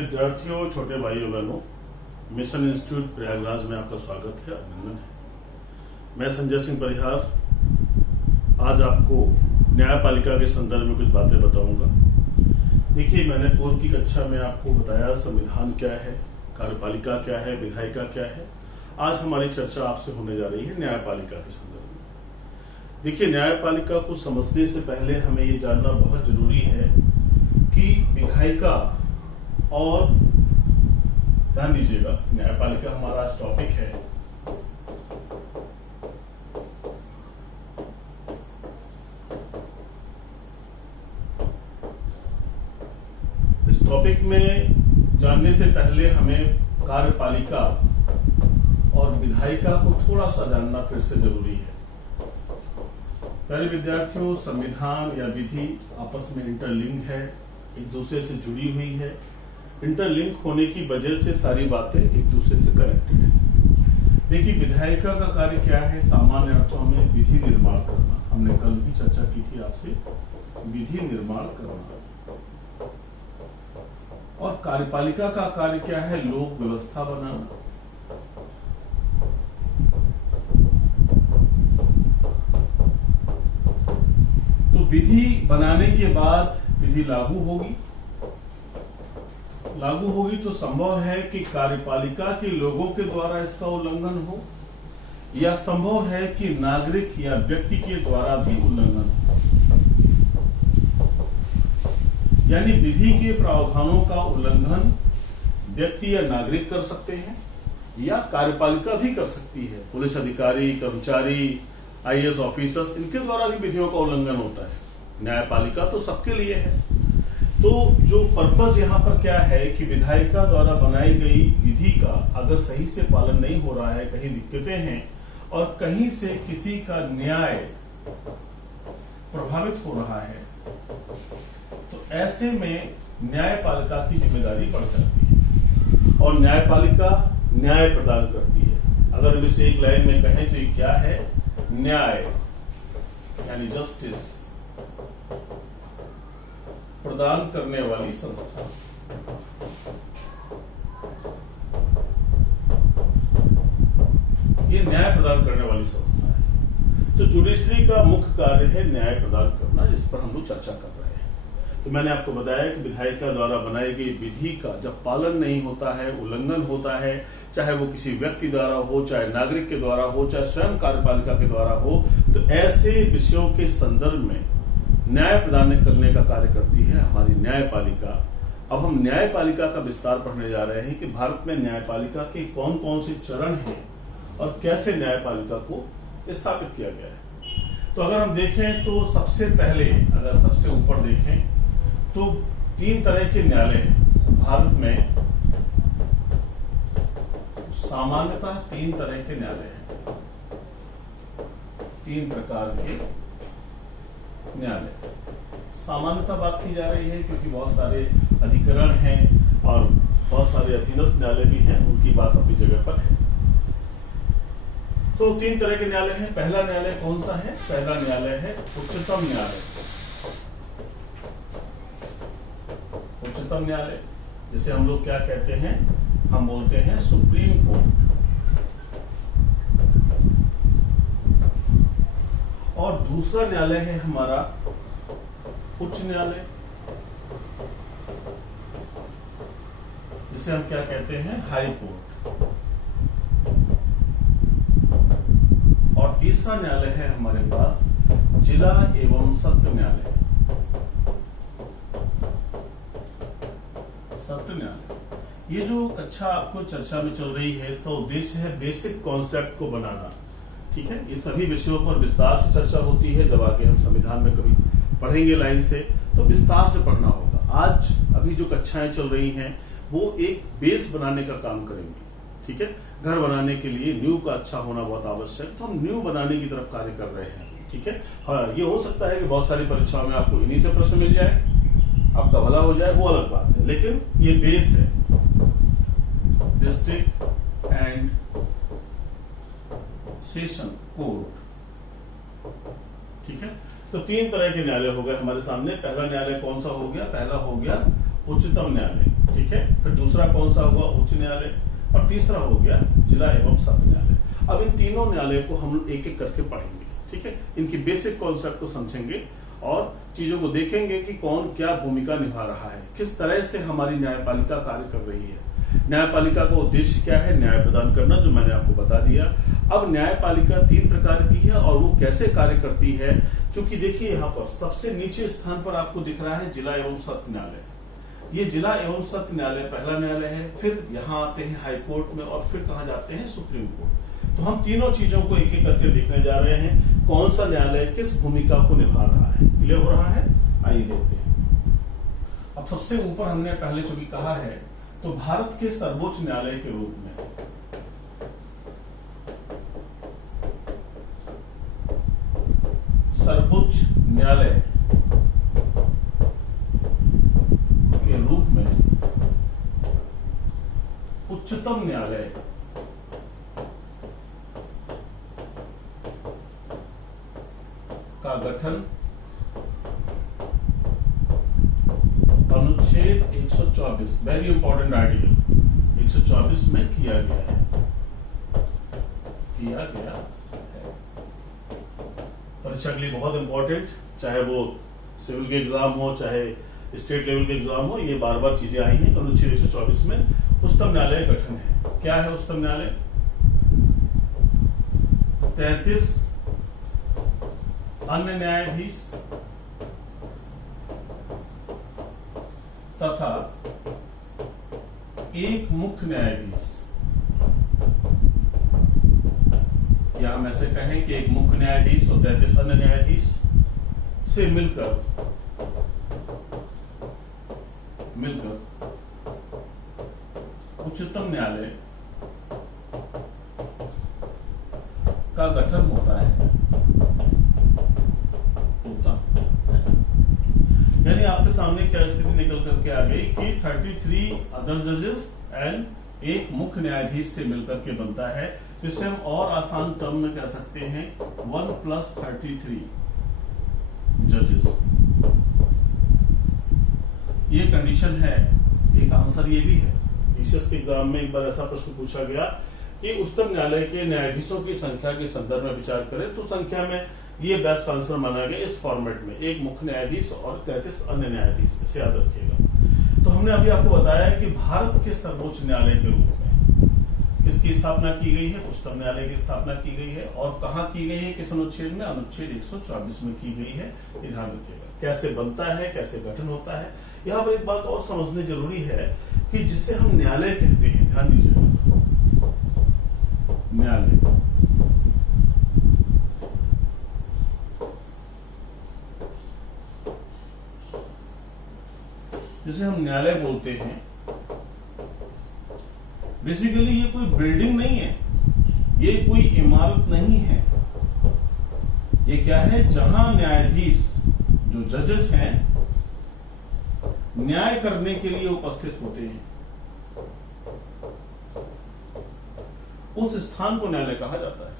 विद्यार्थियों, छोटे भाइयों बहनों, मिशन इंस्टीट्यूट प्रयागराज में आपका स्वागत है, अभिनंदन है। मैं संजय सिंह परिहार आज आपको न्यायपालिका के संदर्भ में कुछ बातें बताऊंगा। देखिए, मैंने पूर्व की कक्षा में आपको बताया संविधान क्या है, कार्यपालिका क्या है, विधायिका क्या है। आज हमारी चर्चा आपसे होने जा रही है न्यायपालिका के संदर्भ में। देखिए, न्यायपालिका को समझने से पहले हमें ये जानना बहुत जरूरी है कि विधायिका और ध्यान दीजिएगा, न्यायपालिका हमारा आज टॉपिक है। इस टॉपिक में जानने से पहले हमें कार्यपालिका और विधायिका को थोड़ा सा जानना फिर से जरूरी है। पहले विद्यार्थियों, संविधान या विधि आपस में इंटरलिंक है, एक दूसरे से जुड़ी हुई है। इंटरलिंक होने की वजह से सारी बातें एक दूसरे से कनेक्टेड है। देखिए, विधायिका का कार्य क्या है? सामान्य अर्थों में विधि निर्माण करना। हमने कल भी चर्चा की थी आपसे, विधि निर्माण करना। और कार्यपालिका का कार्य क्या है? लोक व्यवस्था बनाना। तो विधि बनाने के बाद विधि लागू होगी तो संभव है कि कार्यपालिका के लोगों के द्वारा इसका उल्लंघन हो, या संभव है कि नागरिक या व्यक्ति के द्वारा भी उल्लंघन हो। यानी विधि के प्रावधानों का उल्लंघन व्यक्ति या नागरिक कर सकते हैं, या कार्यपालिका भी कर सकती है। पुलिस अधिकारी, कर्मचारी, आईएएस ऑफिसर्स, इनके द्वारा भी विधियों का उल्लंघन होता है। न्यायपालिका तो सबके लिए है। तो जो पर्पस यहाँ पर क्या है कि विधायिका द्वारा बनाई गई विधि का अगर सही से पालन नहीं हो रहा है, कहीं दिक्कतें हैं और कहीं से किसी का न्याय प्रभावित हो रहा है, तो ऐसे में न्यायपालिका की जिम्मेदारी बढ़ जाती है और न्यायपालिका न्याय प्रदान करती है। अगर हम इसे एक लाइन में कहें तो ये क्या है? न्याय यानी जस्टिस प्रदान करने वाली संस्था। ये न्याय प्रदान करने वाली संस्था है। तो जुडिशरी का मुख्य कार्य है न्याय प्रदान करना, जिस पर हम लोग चर्चा कर रहे हैं। तो मैंने आपको बताया कि विधायिका द्वारा बनाई गई विधि का जब पालन नहीं होता है, उल्लंघन होता है, चाहे वो किसी व्यक्ति द्वारा हो, चाहे नागरिक के द्वारा हो, चाहे स्वयं कार्यपालिका के द्वारा हो, तो ऐसे विषयों के संदर्भ में न्याय प्रदान करने का कार्य करती है हमारी न्यायपालिका। अब हम न्यायपालिका का विस्तार पढ़ने जा रहे हैं कि भारत में न्यायपालिका के कौन कौन से चरण हैं और कैसे न्यायपालिका को स्थापित किया गया है। तो अगर हम देखें तो सबसे पहले, अगर सबसे ऊपर देखें तो 3 तरह के न्यायालय हैं भारत में। सामान्यतः 3 तरह के न्यायालय हैं, 3 प्रकार के न्यायालय। सामान्यतः बात की जा रही है क्योंकि बहुत सारे अधिकरण हैं और बहुत सारे अधीनस्थ न्यायालय भी हैं, उनकी बात अपनी जगह पर है। तो 3 तरह के न्यायालय हैं। पहला न्यायालय कौन सा है? पहला न्यायालय है उच्चतम न्यायालय। उच्चतम न्यायालय जिसे हम लोग क्या कहते हैं? हम बोलते हैं सुप्रीम कोर्ट। और दूसरा न्यायालय है हमारा उच्च न्यायालय, जिसे हम क्या कहते हैं? High court. और तीसरा न्यायालय है हमारे पास जिला एवं सत्र न्यायालय। सत्र न्यायालय, ये जो कक्षा आपको चर्चा में चल रही है, इसका उद्देश्य है बेसिक कॉन्सेप्ट को बनाना। ठीक है, ये सभी विषयों पर विस्तार से चर्चा होती है। जब आके हम संविधान में कभी पढ़ेंगे लाइन से, तो विस्तार से पढ़ना होगा। आज अभी जो कक्षाएं चल रही हैं वो एक बेस बनाने का काम करेंगी। ठीक है, घर बनाने के लिए नींव का अच्छा होना बहुत आवश्यक, तो हम नींव बनाने की तरफ कार्य कर रहे हैं। ठीक है, हाँ, ये हो सकता है कि बहुत सारी परीक्षाओं में आपको इन्हीं से प्रश्न मिल जाए, आपका भला हो जाए, वो अलग बात है, लेकिन ये बेस है। District and session court. ठीक है, तो 3 तरह के न्यायालय हो गए हमारे सामने। पहला न्यायालय कौन सा हो गया? पहला हो गया उच्चतम न्यायालय, ठीक है। फिर दूसरा कौन सा हुआ, उच्च न्यायालय, और तीसरा हो गया जिला एवं सत्र न्यायालय। अब इन तीनों न्यायालय को हम एक एक करके पढ़ेंगे, ठीक है। इनकी बेसिक कॉन्सेप्ट को समझेंगे और चीजों को देखेंगे कि कौन क्या भूमिका निभा रहा है, किस तरह से हमारी न्यायपालिका कार्य कर रही है। न्यायपालिका का उद्देश्य क्या है, न्याय प्रदान करना, जो मैंने आपको बता दिया। अब न्यायपालिका 3 प्रकार की है और वो कैसे कार्य करती है, क्योंकि देखिए यहाँ पर सबसे नीचे स्थान पर आपको दिख रहा है जिला एवं सत्र न्यायालय। ये जिला एवं सत्र न्यायालय पहला न्यायालय है, फिर यहाँ आते हैं हाई कोर्ट में और फिर कहाँ जाते हैं, सुप्रीम कोर्ट। तो हम तीनों चीजों को एक एक करके देखने जा रहे हैं, कौन सा न्यायालय किस भूमिका को निभा रहा है। क्लियर हो रहा है, आइए देखते हैं। अब सबसे ऊपर हमने पहले चूंकि कहा है, तो भारत के सर्वोच्च न्यायालय के रूप में सर्वोच्च न्यायालय के रूप में उच्चतम न्यायालय का गठन अनुच्छेद 124, वेरी इंपॉर्टेंट आर्टिकल 124 में किया गया है। परीक्षा के लिए बहुत इंपॉर्टेंट, चाहे वो सिविल के एग्जाम हो, चाहे स्टेट लेवल के एग्जाम हो, ये बार बार चीजें आई हैं। अनुच्छेद 124 में उच्चतम न्यायालय गठन है। क्या है उच्चतम न्यायालय, 33 अन्य न्यायाधीश तथा एक मुख्य न्यायाधीश, या हम ऐसे कहें कि एक मुख्य न्यायाधीश और 33 अन्य न्यायाधीश से मिलकर उच्चतम न्यायालय का गठन होता है। यानी आपके सामने क्या स्थिति निकल करके आ गई कि 33 अदर जजेस एंड एक मुख्य न्यायाधीश से मिलकर के बनता है। तो इसे हम और आसान टर्म में कह सकते हैं 1 + 33 जजेस। ये कंडीशन है। एक आंसर ये भी है, टीसीएस के एग्जाम में एक बार ऐसा प्रश्न पूछा गया कि उच्चतम न्यायालय के न्यायाधीशों की संख्या के संदर्भ में विचार करें, तो संख्या में ये बेस्ट आंसर माना गया इस फॉर्मेट में, एक मुख्य न्यायाधीश और 33 अन्य न्यायाधीश। इसे याद रखिएगा। तो हमने अभी आपको बताया कि भारत के सर्वोच्च न्यायालय के रूप में किसकी स्थापना की गई है, उच्चतम न्यायालय की स्थापना की गई है। और कहाँ की गई है, किस अनुच्छेद में, अनुच्छेद 124 में की गई है। ध्यान रखिएगा कैसे बनता है, कैसे गठन होता है। यहाँ पर एक बात और समझनी जरूरी है कि जिसे हम न्यायालय कहते हैं, ध्यान दीजिएगा, न्यायालय जिसे हम न्यायालय बोलते हैं, बेसिकली ये कोई बिल्डिंग नहीं है, ये कोई इमारत नहीं है। ये क्या है, जहां न्यायाधीश जो जजेस हैं न्याय करने के लिए उपस्थित होते हैं, उस स्थान को न्यायालय कहा जाता है।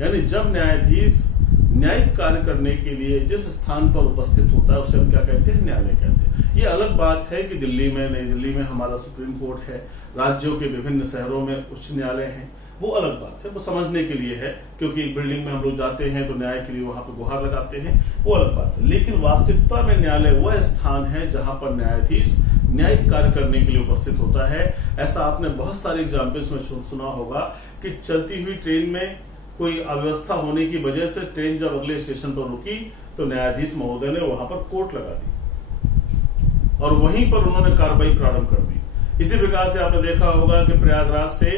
यानी जब न्यायाधीश न्यायिक कार्य करने के लिए जिस स्थान पर उपस्थित होता है उसे हम क्या कहते हैं, न्यायालय कहते हैं। ये अलग बात है कि दिल्ली में, नई दिल्ली में हमारा सुप्रीम कोर्ट है, राज्यों के विभिन्न शहरों में उच्च न्यायालय है, वो अलग बात है, वो समझने के लिए है, क्योंकि एक बिल्डिंग में हम लोग जाते हैं तो न्याय के लिए वहां पर गुहार लगाते हैं, वो अलग बात है। लेकिन वास्तविकता में न्यायालय वह स्थान है जहां पर न्यायाधीश न्यायिक कार्य करने के लिए उपस्थित होता है। ऐसा आपने बहुत सारे एग्जाम्पल्स में सुना होगा कि चलती हुई ट्रेन में कोई अव्यवस्था होने की वजह से ट्रेन जब अगले स्टेशन पर रुकी तो न्यायाधीश महोदय ने वहां पर कोर्ट लगा दी और वहीं पर उन्होंने कार्रवाई प्रारंभ कर दी। इसी प्रकार से आपने देखा होगा कि प्रयागराज से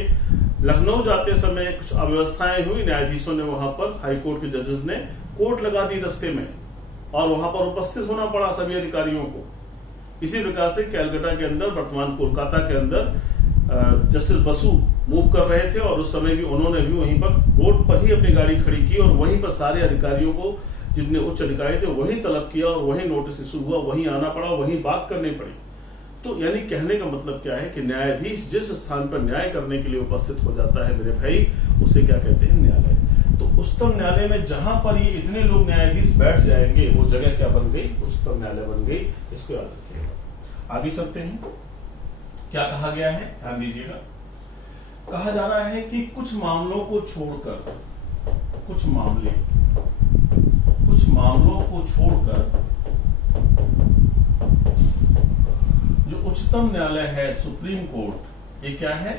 लखनऊ जाते समय कुछ अव्यवस्थाएं हुई, न्यायाधीशों ने वहां पर, हाई कोर्ट के जजेस ने कोर्ट लगा दी रास्ते में और वहां पर उपस्थित होना पड़ा सभी अधिकारियों को। इसी प्रकार से कैलकाटा के अंदर, वर्तमान कोलकाता के अंदर जस्टिस बसु मूव कर रहे थे और उस समय भी उन्होंने भी वहीं पर रोड पर ही अपनी गाड़ी खड़ी की और वहीं पर सारे अधिकारियों को, जितने उच्च अधिकारी थे, वहीं तलब किया और वहीं नोटिस इशू हुआ, वहीं आना पड़ा, वहीं बात करनी पड़ी। तो यानी कहने का मतलब क्या है कि न्यायाधीश जिस स्थान पर न्याय करने के लिए उपस्थित हो जाता है मेरे भाई, उसे क्या कहते हैं, न्यायालय। तो उच्चतम न्यायालय में जहां पर ये इतने लोग न्यायाधीश बैठ जाएंगे, वो जगह क्या बन गई, उच्चतम न्यायालय बन गई। इसको याद रखिएगा। आगे चलते हैं। क्या कहा गया है, ध्यान दीजिएगा। कहा जा रहा है कि कुछ मामलों को छोड़कर, कुछ मामलों को छोड़कर जो उच्चतम न्यायालय है, सुप्रीम कोर्ट, ये क्या है,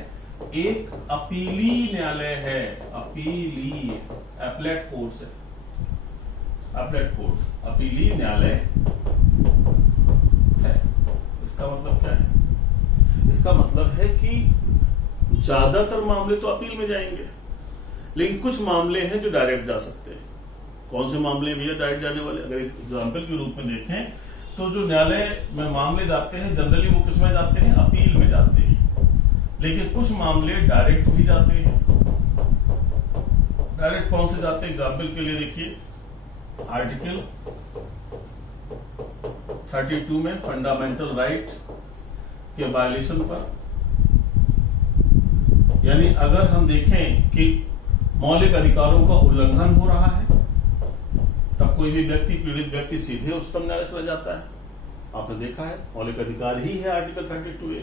एक अपीली न्यायालय है। अपीली, एपलेट कोर्ट से, एपलेट कोर्ट अपीली न्यायालय है। इसका मतलब क्या है? इसका मतलब है कि ज्यादातर मामले तो अपील में जाएंगे, लेकिन कुछ मामले हैं जो डायरेक्ट जा सकते हैं। कौन से मामले भैया डायरेक्ट जाने वाले? अगर एग्जाम्पल के रूप में देखें तो जो न्यायालय में मामले जाते हैं जनरली वो किस में जाते हैं, अपील में जाते हैं। लेकिन कुछ मामले डायरेक्ट भी जाते हैं। डायरेक्ट कौन से जाते हैं? एग्जाम्पल के लिए देखिए, आर्टिकल 32 में फंडामेंटल राइट के वायलेशन पर, यानी अगर हम देखें कि मौलिक अधिकारों का उल्लंघन हो रहा है, तब कोई भी व्यक्ति, पीड़ित व्यक्ति सीधे उच्चतम न्यायालय चला जाता है। आपने देखा है, मौलिक अधिकार ही है आर्टिकल 32A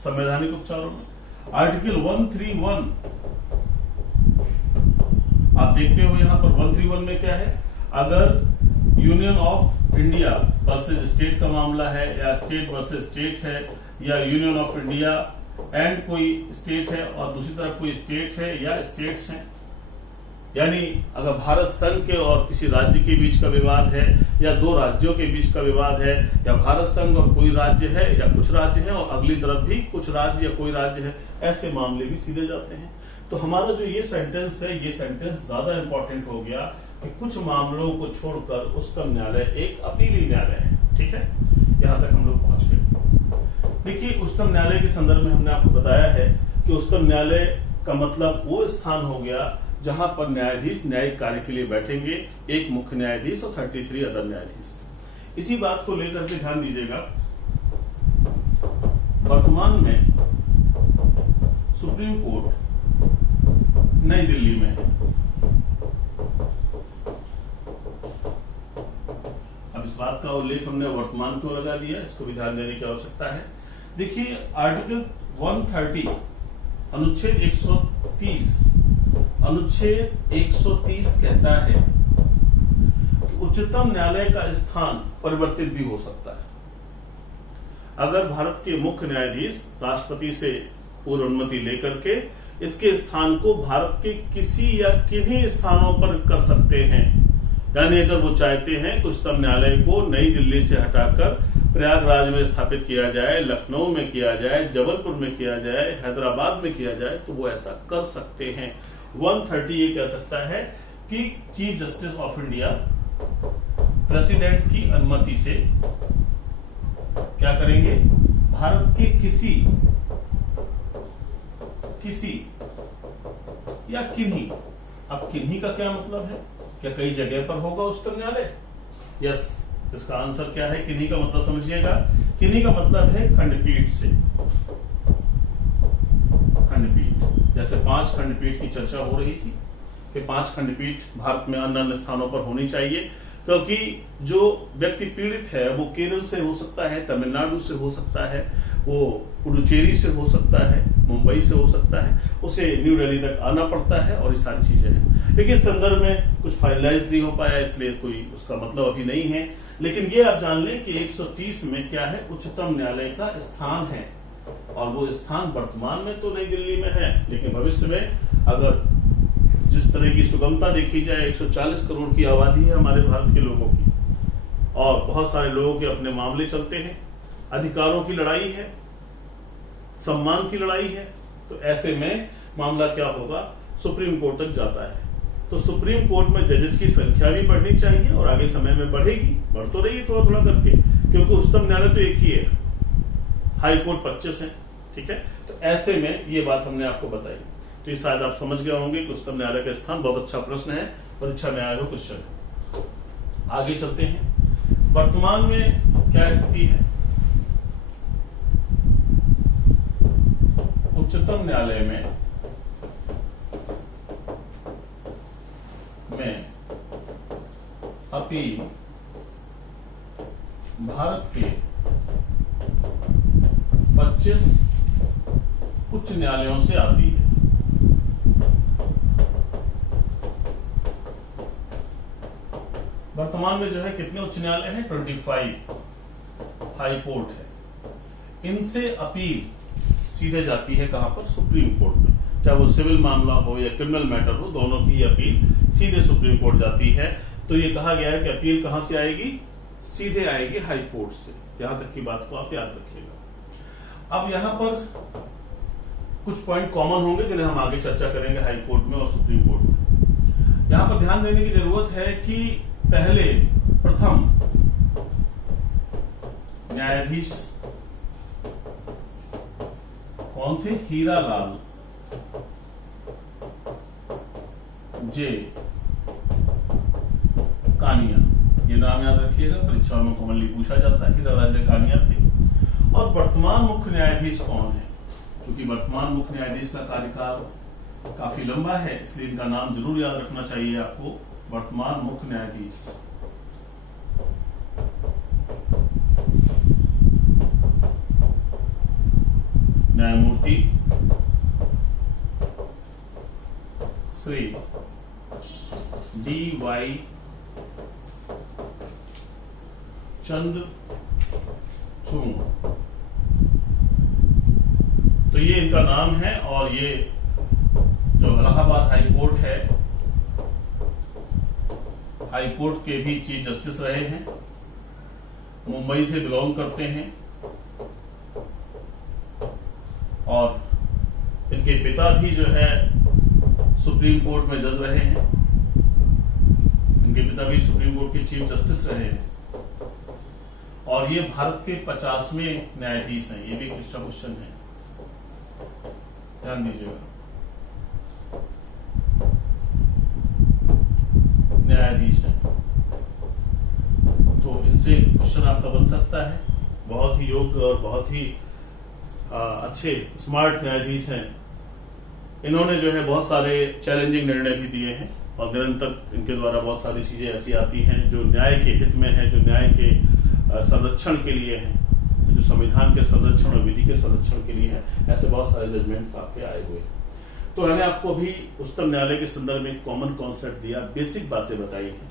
संवैधानिक उपचारों में। आर्टिकल 131 आप देखते हो यहां पर 131 में क्या है, अगर union of India versus state का मामला है, या स्टेट वर्सेस स्टेट है, या यूनियन ऑफ इंडिया एंड कोई स्टेट है और दूसरी तरफ कोई स्टेट है या स्टेट्स हैं, यानी अगर भारत संघ के और किसी राज्य के बीच का विवाद है, या दो राज्यों के बीच का विवाद है, या भारत संघ और कोई राज्य है, या कुछ राज्य है और अगली तरफ भी कुछ राज्य या कोई राज्य है, ऐसे मामले भी सीधे जाते हैं। तो हमारा जो ये सेंटेंस है, ये सेंटेंस ज्यादा इंपॉर्टेंट हो गया कि कुछ मामलों को छोड़कर उच्चतम न्यायालय एक अपीली न्यायालय है। ठीक है, यहां तक हम लोग पहुंच गए। देखिए, उच्चतम न्यायालय के संदर्भ में हमने आपको बताया है कि उच्चतम न्यायालय का मतलब वो स्थान हो गया जहां पर न्यायाधीश न्यायिक कार्य के लिए बैठेंगे, एक मुख्य न्यायाधीश और 33 अदर न्यायाधीश। इसी बात को लेकर के ध्यान दीजिएगा, वर्तमान में सुप्रीम कोर्ट नई दिल्ली में है। अब इस बात का उल्लेख हमने वर्तमान क्यों लगा दिया, इसको भी ध्यान देने की आवश्यकता है। देखिए, आर्टिकल 130 अनुच्छेद 130 कहता है कि उच्चतम न्यायालय का स्थान परिवर्तित भी हो सकता है। अगर भारत के मुख्य न्यायाधीश राष्ट्रपति से पूर्व अनुमति लेकर के इसके स्थान को भारत के किसी या किन्हीं स्थानों पर कर सकते हैं, यानी अगर वो चाहते हैं कि उच्चतम न्यायालय को नई दिल्ली से हटाकर प्रयागराज में स्थापित किया जाए, लखनऊ में किया जाए, जबलपुर में किया जाए, हैदराबाद में किया जाए, तो वो ऐसा कर सकते हैं। 130 ये कह सकता है कि chief justice of India president की अनुमति से क्या करेंगे, भारत के किसी या किन्हीं, अब किन्हीं का क्या मतलब है, क्या कई जगह पर होगा उच्चतम न्यायालय? यस, इसका आंसर क्या है, किन्हीं का मतलब समझिएगा, किन्हीं का मतलब है खंडपीठ से। खंडपीठ, जैसे 5 खंडपीठ की चर्चा हो रही थी कि 5 खंडपीठ भारत में अन्य अन्य स्थानों पर होनी चाहिए, क्योंकि जो व्यक्ति पीड़ित है वो केरल से हो सकता है, तमिलनाडु से हो सकता है, वो पुडुचेरी से हो सकता है, मुंबई से हो सकता है, उसे न्यू दिल्ली तक आना पड़ता है, और ये सारी चीजें हैं। लेकिन इस संदर्भ में कुछ फाइनलाइज नहीं हो पाया, इसलिए कोई उसका मतलब अभी नहीं है। लेकिन ये आप जान लें कि 130 में क्या है, उच्चतम न्यायालय का स्थान है, और वो स्थान वर्तमान में तो नई दिल्ली में है, लेकिन भविष्य में अगर जिस तरह की सुगमता देखी जाए, 140 करोड़ की आबादी है हमारे भारत के लोगों की, और बहुत सारे लोगों के अपने मामले चलते हैं, अधिकारों की लड़ाई है, सम्मान की लड़ाई है, तो ऐसे में मामला क्या होगा, सुप्रीम कोर्ट तक जाता है। तो सुप्रीम कोर्ट में जजेस की संख्या भी बढ़नी चाहिए, और आगे समय में बढ़ेगी, बढ़ तो रही है थोड़ा थोड़ा करके, क्योंकि उच्चतम न्यायालय तो एक ही है, हाई कोर्ट 25 है। ठीक है, तो ऐसे में ये बात हमने आपको बताई, तो ये शायद आप समझ गए होंगे कि उच्चतम न्यायालय का स्थान। बहुत अच्छा प्रश्न है, परीक्षा में आया हो क्वेश्चन। आगे चलते हैं, वर्तमान में क्या स्थिति है, उच्चतम न्यायालय में अपील भारत के 25 उच्च न्यायालयों से आती है। वर्तमान में जो है कितने उच्च न्यायालय हैं? 25 हाई कोर्ट है। इनसे अपील सीधे जाती है कहां पर? सुप्रीम कोर्ट में। चाहे वो सिविल मामला हो या क्रिमिनल मैटर हो, दोनों की अपील सीधे सुप्रीम कोर्ट जाती है। तो ये कहा गया है कि अपील कहां से आएगी? सीधे आएगी हाई कोर्ट से। यहां तक की बात को आप याद रखिएगा। अब यहां पर कुछ पॉइंट कॉमन होंगे जिन्हें हम आगे चर्चा करेंगे हाई कोर्ट में और सुप्रीम कोर्ट में। यहां पर ध्यान देने की जरूरत है कि पहले प्रथम न्यायाधीश कौन थे? हीरालाल जे कानिया। ये नाम याद रखिएगा, परीक्षाओं में कॉमनली पूछा जाता है। हीरालाल जे कानिया थे। और वर्तमान मुख्य न्यायाधीश कौन है? क्योंकि वर्तमान मुख्य न्यायाधीश का कार्यकाल काफी लंबा है, इसलिए इनका नाम जरूर याद रखना चाहिए आपको। वर्तमान मुख्य न्यायाधीश न्यायमूर्ति श्री D.Y. चंद्रचूड़। तो ये इनका नाम है। और ये जो इलाहाबाद हाई कोर्ट है, हाई कोर्ट के भी चीफ जस्टिस रहे हैं, मुंबई से बिलोंग करते हैं। और इनके पिता भी जो है सुप्रीम कोर्ट में जज रहे हैं। इनके पिता भी सुप्रीम कोर्ट के चीफ जस्टिस रहे हैं। और ये भारत के 50वें न्यायाधीश हैं। ये भी क्वेश्चन है, ध्यान दीजिएगा। न्यायाधीश हैं, तो इनसे क्वेश्चन आपका बन सकता है। बहुत ही योग्य और बहुत ही अच्छे स्मार्ट न्यायाधीश हैं। इन्होंने जो है बहुत सारे चैलेंजिंग निर्णय भी दिए हैं और निरंतर इनके द्वारा बहुत सारी चीजें ऐसी आती हैं जो न्याय के हित में है, जो न्याय के संरक्षण के लिए है, जो संविधान के संरक्षण और विधि के संरक्षण के लिए है। ऐसे बहुत सारे जजमेंट्स आपके आए हुए हैं। तो मैंने आपको अभी उच्चतम न्यायालय के संदर्भ में एक कॉमन कॉन्सेप्ट दिया, बेसिक बातें बताई हैं।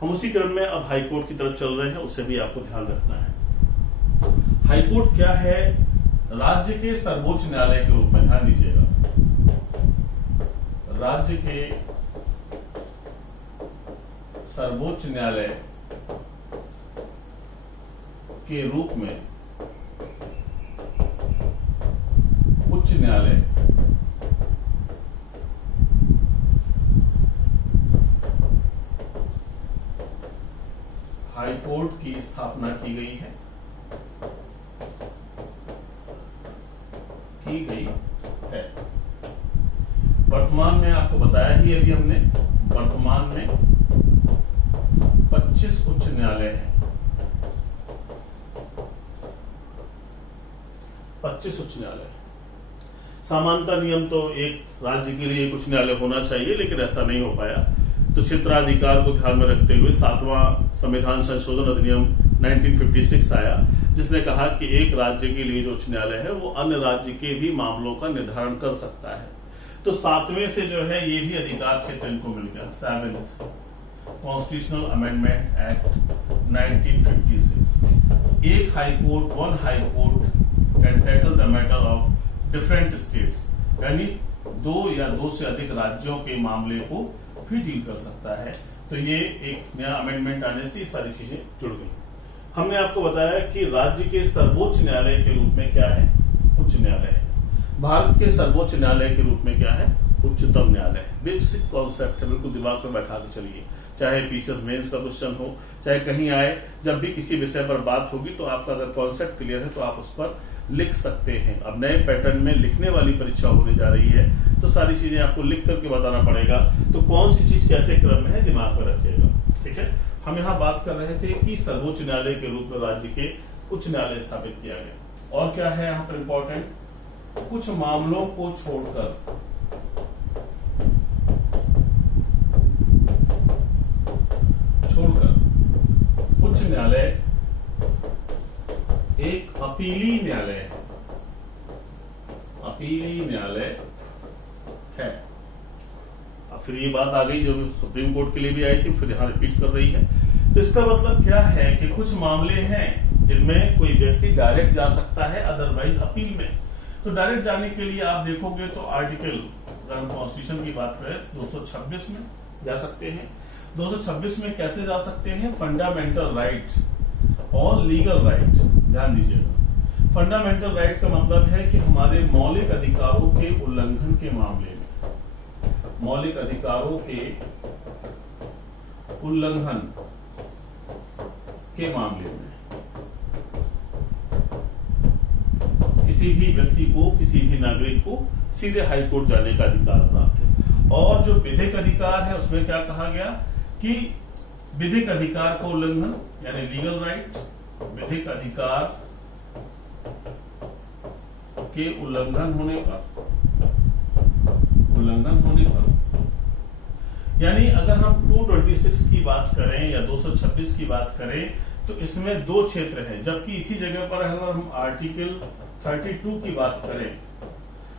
हम उसी क्रम में अब हाई कोर्ट की तरफ चल रहे हैं, उससे भी आपको ध्यान रखना है। हाई कोर्ट क्या है? राज्य के सर्वोच्च न्यायालय के रूप में, ध्यान दीजिएगा, राज्य के सर्वोच्च न्यायालय के रूप में उच्च न्यायालय हाई कोर्ट की स्थापना की गई है, वर्तमान में आपको बताया ही अभी हमने, वर्तमान में 25 उच्च न्यायालय हैं। 25 उच्च न्यायालय। सामान्यतः नियम तो एक राज्य के लिए एक उच्च न्यायालय होना चाहिए, लेकिन ऐसा नहीं हो पाया। तो क्षेत्राधिकार को ध्यान में रखते हुए 7वां संविधान संशोधन अधिनियम 1956 आया, जिसने कहा कि एक राज्य के लिए जो उच्च न्यायालय है वो अन्य राज्य के भी मामलों का निर्धारण कर सकता है। तो 7वें से जो है ये भी अधिकार क्षेत्र इनको मिल गया। 7th constitutional amendment act 1956। एक high court, one high court can tackle the matter of different states, यानी दो या दो से अधिक राज्यों के मामले को भी डील कर सकता है। तो ये एक नया अमेंडमेंट आने से ये सारी चीजें जुड़ गई। हमने आपको बताया कि राज्य के सर्वोच्च न्यायालय के रूप में क्या है? उच्च न्यायालय है। भारत के सर्वोच्च न्यायालय के रूप में क्या है? उच्चतम न्यायालय। बेसिक कॉन्सेप्ट है, बिल्कुल दिमाग में बैठा के चलिए। चाहे पीसीएस मेंस का क्वेश्चन हो, चाहे कहीं आए, जब भी किसी विषय पर बात होगी तो आपका अगर कॉन्सेप्ट क्लियर है तो आप उस पर लिख सकते हैं। अब नए पैटर्न में लिखने वाली परीक्षा होने जा रही है, तो सारी चीजें आपको लिख करके बताना पड़ेगा। तो कौन सी चीज कैसे क्रम में है, दिमाग में रखिएगा। ठीक है, हम यहाँ बात कर रहे थे कि सर्वोच्च न्यायालय के रूप में राज्य के उच्च न्यायालय स्थापित किया गया। और क्या है यहाँ पर इंपॉर्टेंट? कुछ मामलों को छोड़कर उच्च न्यायालय एक अपीली न्यायालय है। अपीली न्यायालय है। अब फिर ये बात आ गई जो सुप्रीम कोर्ट के लिए भी आई थी, फिर यहां रिपीट कर रही है। तो इसका मतलब क्या है कि कुछ मामले हैं जिनमें कोई व्यक्ति डायरेक्ट जा सकता है, अदरवाइज अपील में। तो डायरेक्ट जाने के लिए आप देखोगे तो आर्टिकल, अगर हम कॉन्स्टिट्यूशन की बात करें, 226 में जा सकते हैं। 226 में कैसे जा सकते हैं? फंडामेंटल राइट और लीगल राइट। ध्यान दीजिएगा, फंडामेंटल राइट का मतलब है कि हमारे मौलिक अधिकारों के उल्लंघन के मामले में, मौलिक अधिकारों के उल्लंघन के मामले में किसी भी व्यक्ति को, किसी भी नागरिक को सीधे हाई कोर्ट जाने का अधिकार प्राप्त है। और जो विधिक अधिकार है उसमें क्या कहा गया कि विधिक अधिकार का उल्लंघन यानी लीगल राइट, विधिक अधिकार के उल्लंघन होने पर, यानी अगर हम 226 की बात करें या 226 की बात करें तो इसमें दो क्षेत्र हैं, जबकि इसी जगह पर अगर हम आर्टिकल 32 की बात करें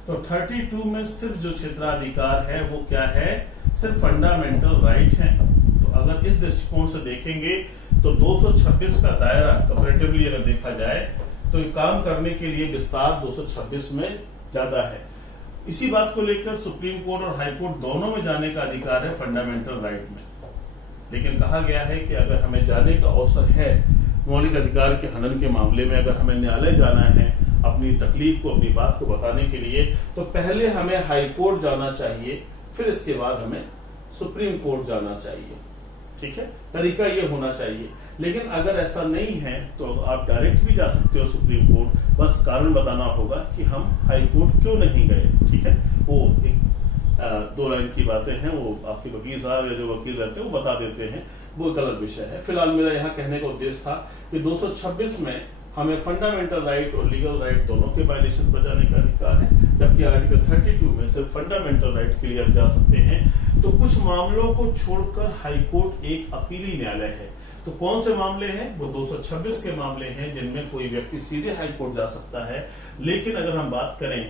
तो 32 में सिर्फ जो क्षेत्राधिकार है वो क्या है? सिर्फ फंडामेंटल राइट है। तो अगर इस दृष्टिकोण से देखेंगे तो 226 का दायरा कंपैरेटिवली अगर देखा जाए तो काम करने के लिए विस्तार 226 में ज्यादा है। इसी बात को लेकर सुप्रीम कोर्ट और हाई कोर्ट दोनों में जाने का अधिकार है फंडामेंटल राइट में। लेकिन कहा गया है कि अगर हमें जाने का अवसर है मौलिक अधिकार के हनन के मामले में, अगर हमें न्यायालय जाना है अपनी तकलीफ को, अपनी बात को बताने के लिए, तो पहले हमें हाई कोर्ट जाना चाहिए, फिर इसके बाद हमें सुप्रीम कोर्ट जाना चाहिए। ठीक है, तरीका ये होना चाहिए। लेकिन अगर ऐसा नहीं है तो आप डायरेक्ट भी जा सकते हो सुप्रीम कोर्ट, बस कारण बताना होगा कि हम हाई कोर्ट क्यों नहीं गए। ठीक है, वो एक 2 लाइन की बातें हैं, वो आपके वकील साहब या जो वकील रहते हैं वो बता देते हैं, वो एक अलग विषय है। फिलहाल मेरा यहाँ कहने का उद्देश्य था कि 226 में हमें फंडामेंटल राइट और लीगल राइट दोनों के वायलेशन पर जाने का अधिकार है, जबकि आर्टिकल 32 में सिर्फ फंडामेंटल राइट के लिए आप जा सकते हैं। तो कुछ मामलों को छोड़कर हाई कोर्ट एक अपीली न्यायालय है। तो कौन से मामले हैं? वो 226 के मामले हैं जिनमें कोई व्यक्ति सीधे हाई कोर्ट जा सकता है। लेकिन अगर हम बात करें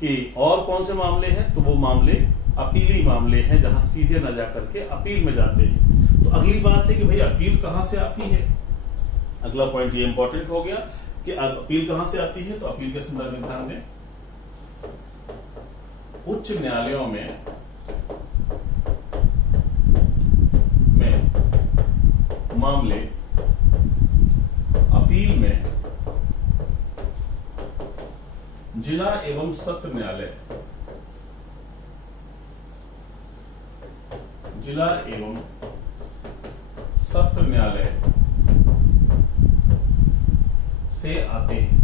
कि और कौन से मामले हैं, तो वो मामले अपीली मामले हैं, जहां सीधे न जाकर के अपील में जाते हैं। तो अगली बात है कि भाई अपील कहां से आती है। अगला पॉइंट ये इंपॉर्टेंट हो गया कि अपील कहां से आती है। तो अपील के संदर्भ में ध्यान दें, उच्च न्यायालयों में मामले अपील में जिला एवं सत्र न्यायालय, जिला एवं सत्र न्यायालय से आते हैं।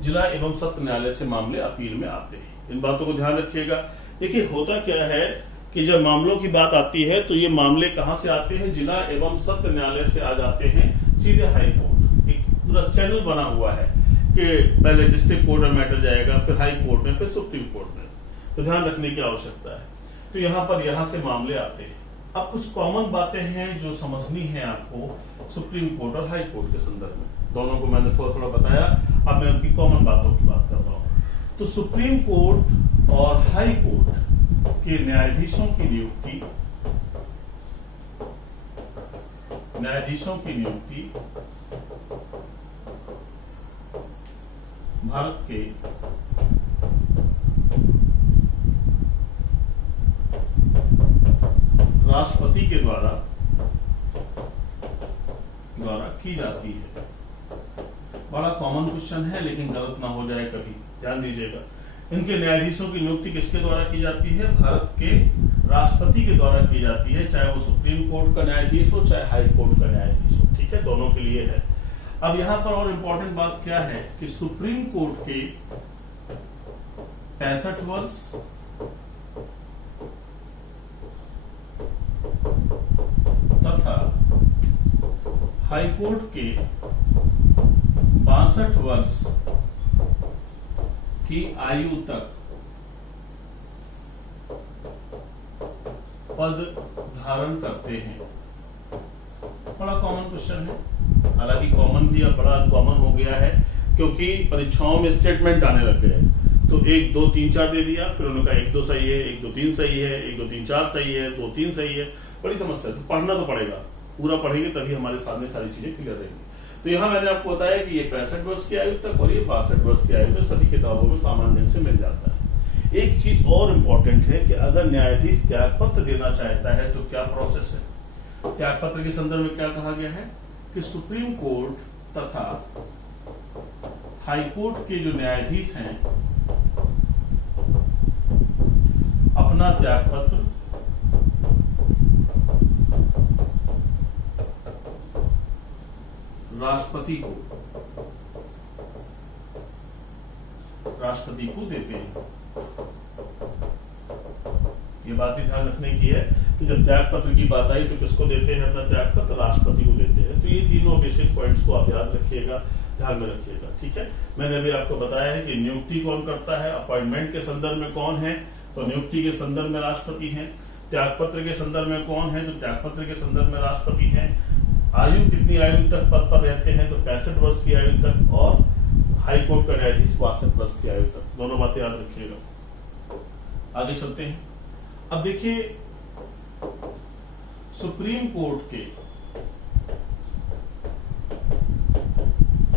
जिला एवं सत्र न्यायालय से मामले अपील में आते हैं। इन बातों को ध्यान रखिएगा। देखिए होता क्या है कि जब मामलों की बात आती है तो ये मामले कहां से आते हैं? जिला एवं सत्र न्यायालय से आ जाते हैं सीधे हाई कोर्ट। एक पूरा चैनल बना हुआ है कि पहले डिस्ट्रिक्ट कोर्ट में मैटर जाएगा, फिर हाई कोर्ट में, फिर सुप्रीम कोर्ट में। तो ध्यान रखने की आवश्यकता है। तो यहां से मामले आते हैं। अब कुछ कॉमन बातें हैं जो समझनी है आपको सुप्रीम कोर्ट और हाई कोर्ट के संदर्भ में। दोनों को मैंने थोड़ा थोड़ा बताया, अब मैं उनकी कॉमन बातों की बात कर रहा हूं। तो सुप्रीम कोर्ट और हाई कोर्ट के न्यायाधीशों की नियुक्ति, भारत के राष्ट्रपति के द्वारा की जाती है। बड़ा कॉमन क्वेश्चन है लेकिन गलत ना हो जाए कभी, ध्यान दीजिएगा। इनके न्यायाधीशों की नियुक्ति किसके द्वारा की जाती है? भारत के राष्ट्रपति के द्वारा की जाती है, चाहे वो सुप्रीम कोर्ट का न्यायाधीश हो, चाहे हाई कोर्ट का न्यायाधीश हो। ठीक है, दोनों के लिए है। अब यहां पर और इंपॉर्टेंट बात क्या है कि सुप्रीम कोर्ट के 65 वर्ष तथा हाई कोर्ट के 62 वर्ष की आयु तक पद धारण करते हैं। बड़ा कॉमन क्वेश्चन है, हालांकि कॉमन भी अब बड़ा अनकॉमन हो गया है। क्योंकि परीक्षाओं में स्टेटमेंट आने लग गए, तो 1 2 3 4 दे दिया, फिर उन्होंने कहा 1 2 सही है, 1 2 3 सही है, 1 2 3 4 सही है, 2 3 सही है। बड़ी समस्या है। तो पढ़ना तो पड़ेगा, पूरा पढ़ेंगे तभी हमारे सामने सारी चीजें क्लियर रहेंगी। तो यहाँ मैंने आपको बताया कि ये 65 वर्ष की आयु तक और ये 62 वर्ष की आयु तक सभी किताबों में सामान्य ढंग से मिल जाता है। एक चीज और इम्पोर्टेंट है कि अगर न्यायाधीश त्यागपत्र देना चाहता है तो क्या प्रोसेस है। त्यागपत्र के संदर्भ में क्या कहा गया है कि सुप्रीम कोर्ट तथा हाई कोर्ट के जो न्यायाधीश हैं अपना त्यागपत्र राष्ट्रपति को देते हैं। ये बात भी ध्यान रखने की है कि जब त्यागपत्र की बात आई तो किसको देते हैं अपना त्यागपत्र, राष्ट्रपति को देते हैं। तो ये तीनों बेसिक पॉइंट्स को आप याद रखिएगा, ध्यान में रखिएगा, ठीक है। मैंने अभी आपको बताया है कि नियुक्ति कौन करता है, अपॉइंटमेंट के संदर्भ में कौन है, तो नियुक्ति के संदर्भ में राष्ट्रपति है। त्यागपत्र के संदर्भ में कौन है, तो त्यागपत्र के संदर्भ में राष्ट्रपति है। आयु कितनी आयु तक पद पर रहते हैं, तो 65 वर्ष की आयु तक, और हाई कोर्ट का न्यायाधीश 62 वर्ष की आयु तक। दोनों बातें याद रखिएगा। आगे चलते हैं। अब देखिए सुप्रीम कोर्ट के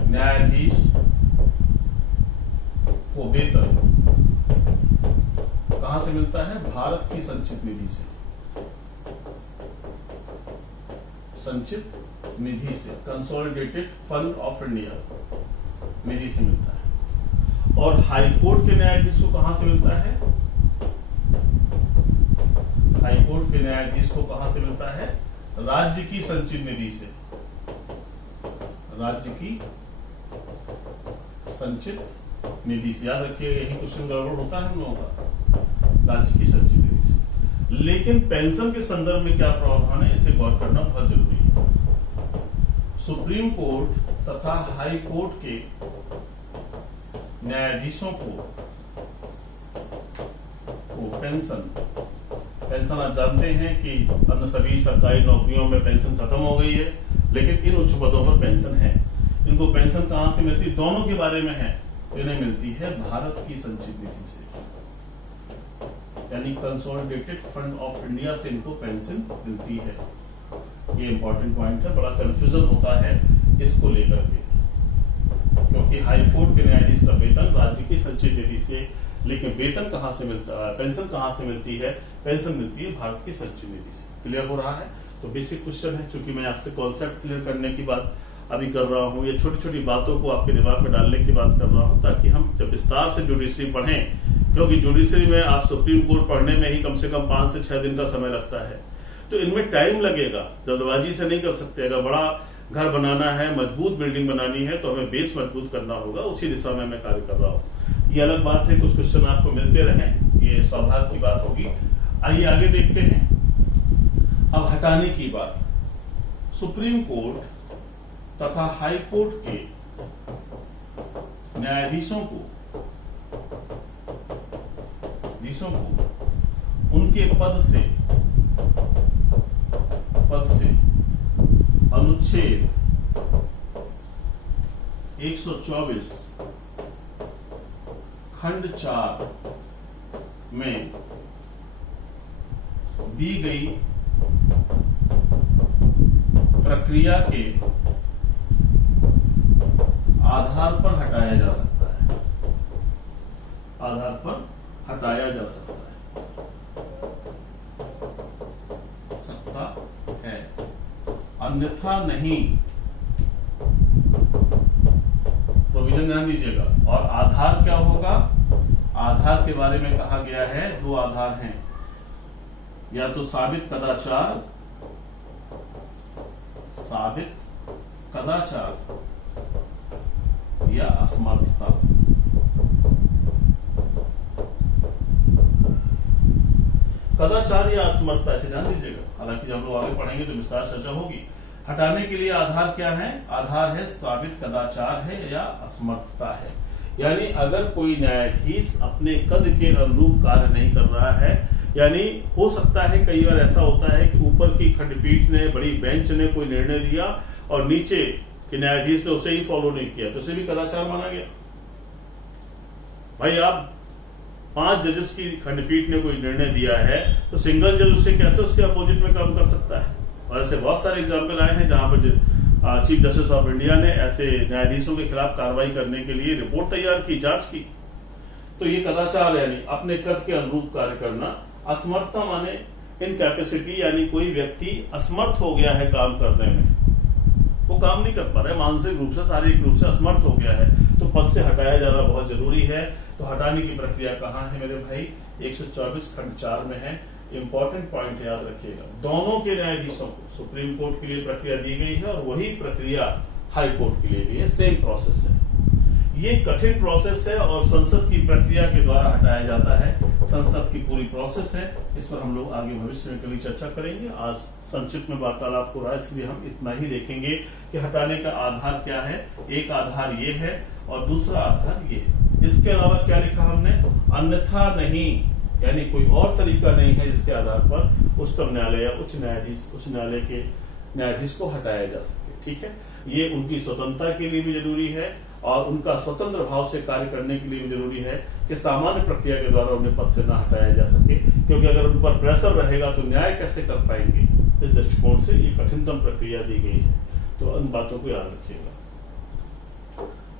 न्यायाधीश को वेतन कहां से मिलता है, भारत की संचित निधि से, संचित निधि से, कंसोलिडेटेड फंड ऑफ इंडिया निधि से मिलता है। और हाई कोर्ट के न्यायाधीश को कहां से मिलता है, हाई कोर्ट के न्यायाधीश को कहां से मिलता है, राज्य की संचित निधि से, राज्य की संचित निधि से। याद रखिएगा, यही क्वेश्चन गड़बड़ होता है हम लोगों का, राज्य की संचित निधि से। लेकिन पेंशन के संदर्भ में क्या प्रावधान है, इसे गौर करना बहुत जरूरी है। सुप्रीम कोर्ट तथा हाई कोर्ट के न्यायाधीशों को पेंशन आप जानते हैं कि अन्य सभी सरकारी नौकरियों में पेंशन खत्म हो गई है, लेकिन इन उच्च पदों पर पेंशन है। इनको पेंशन कहां से मिलती है, दोनों के बारे में है, इन्हें मिलती है भारत की संचित निधि से, यानी कंसोलिडेटेड फंड ऑफ इंडिया से इनको पेंशन मिलती है। ये इंपॉर्टेंट पॉइंट है, बड़ा कंफ्यूजन होता है इसको लेकर के, क्योंकि हाई कोर्ट के न्यायाधीश का वेतन राज्य की संचित निधि से, लेकिन वेतन कहां से मिलता है, पेंशन कहां से मिलती है, पेंशन मिलती है भारत की संचित निधि से। क्लियर हो रहा है। तो बेसिक क्वेश्चन है, चूंकि मैं आपसे कॉन्सेप्ट क्लियर करने की बात अभी कर रहा हूं, ये छोटी छोटी बातों को आपके दिमाग में डालने की बात कर रहा हूं, ताकि हम जब विस्तार से जुडिशरी पढ़ें, क्योंकि जुडिशरी में आप सुप्रीम कोर्ट पढ़ने में ही कम से कम 5 से 6 दिन का समय लगता है, तो इनमें टाइम लगेगा, जल्दबाजी से नहीं कर सकते। अगर बड़ा घर बनाना है, मजबूत बिल्डिंग बनानी है, तो हमें बेस मजबूत करना होगा, उसी दिशा में मैं कार्य कर रहा हूँ। ये अलग बात है, कुछ क्वेश्चन आपको मिलते रहे, ये सौभाग्य की बात होगी। आइए आगे देखते हैं। अब हटाने की बात, सुप्रीम कोर्ट तथा हाई कोर्ट के न्यायाधीशों को उनके पद से अनुच्छेद 124 खंड 4 में दी गई प्रक्रिया के आधार पर हटाया जा सकता है, आधार पर हटाया जा सकता है, अन्यथा नहीं। प्रोविजन ध्यान दीजिएगा। और आधार क्या होगा, आधार के बारे में कहा गया है, 2 आधार हैं, या तो साबित कदाचार या असमर्थता। कदाचार या असमर्थता, इसे ध्यान दीजिएगा। हालांकि जब हम लोग आगे पढ़ेंगे तो विस्तार चर्चा होगी। हटाने के लिए आधार क्या है, आधार है साबित कदाचार है या असमर्थता है। यानी अगर कोई न्यायाधीश अपने कद के अनुरूप कार्य नहीं कर रहा है, यानी हो सकता है कई बार ऐसा होता है कि ऊपर की खंडपीठ ने, बड़ी बेंच ने कोई निर्णय दिया और नीचे कि न्यायाधीश ने उसे ही फॉलो नहीं किया तो उसे भी कदाचार माना गया। भाई आप 5 जजेस की खंडपीठ ने कोई निर्णय दिया है तो सिंगल जज उससे कैसे उसके अपोजिट में काम कर सकता है? और ऐसे बहुत सारे एग्जाम्पल आए हैं जहां पर चीफ जस्टिस ऑफ इंडिया ने ऐसे न्यायाधीशों के खिलाफ कार्रवाई करने के लिए रिपोर्ट तैयार की, जांच की। तो ये कदाचार यानी अपने कद के अनुरूप कार्य करना। असमर्थता माने इनकैपेसिटी, यानी कोई व्यक्ति असमर्थ हो गया है काम करने में, वो काम नहीं कर पा रहा है, मानसिक रूप से शारीरिक रूप से असमर्थ हो गया है, तो पद से हटाया जाना बहुत जरूरी है। तो हटाने की प्रक्रिया कहाँ है मेरे भाई? 124 खंड 4 में है। इंपॉर्टेंट पॉइंट याद रखिएगा, दोनों के न्यायाधीशों को सुप्रीम कोर्ट के लिए प्रक्रिया दी गई है और वही प्रक्रिया हाई कोर्ट के लिए भी है, सेम प्रोसेस है। ये कठिन प्रोसेस है और संसद की प्रक्रिया के द्वारा हटाया जाता है। संसद की पूरी प्रोसेस है, इस पर हम लोग आगे भविष्य में कभी चर्चा करेंगे। आज संक्षिप्त में वार्तालाप हो रहा है, इसलिए हम इतना ही देखेंगे कि हटाने का आधार क्या है। एक आधार ये है और दूसरा आधार ये है। इसके अलावा क्या लिखा हमने? अन्यथा नहीं, यानी कोई और तरीका नहीं है जिसके आधार पर उच्चतम न्यायालय या उच्च न्यायालय के न्यायाधीश को हटाया जा सके। ठीक है, ये उनकी स्वतंत्रता के लिए भी जरूरी है और उनका स्वतंत्र भाव से कार्य करने के लिए भी जरूरी है कि सामान्य प्रक्रिया के द्वारा उन्हें पद से न हटाया जा सके, क्योंकि अगर उन पर प्रेशर रहेगा तो न्याय कैसे कर पाएंगे। इस दृष्टिकोण से ये कठिनतम प्रक्रिया दी गई है, तो उन बातों को याद रखिएगा।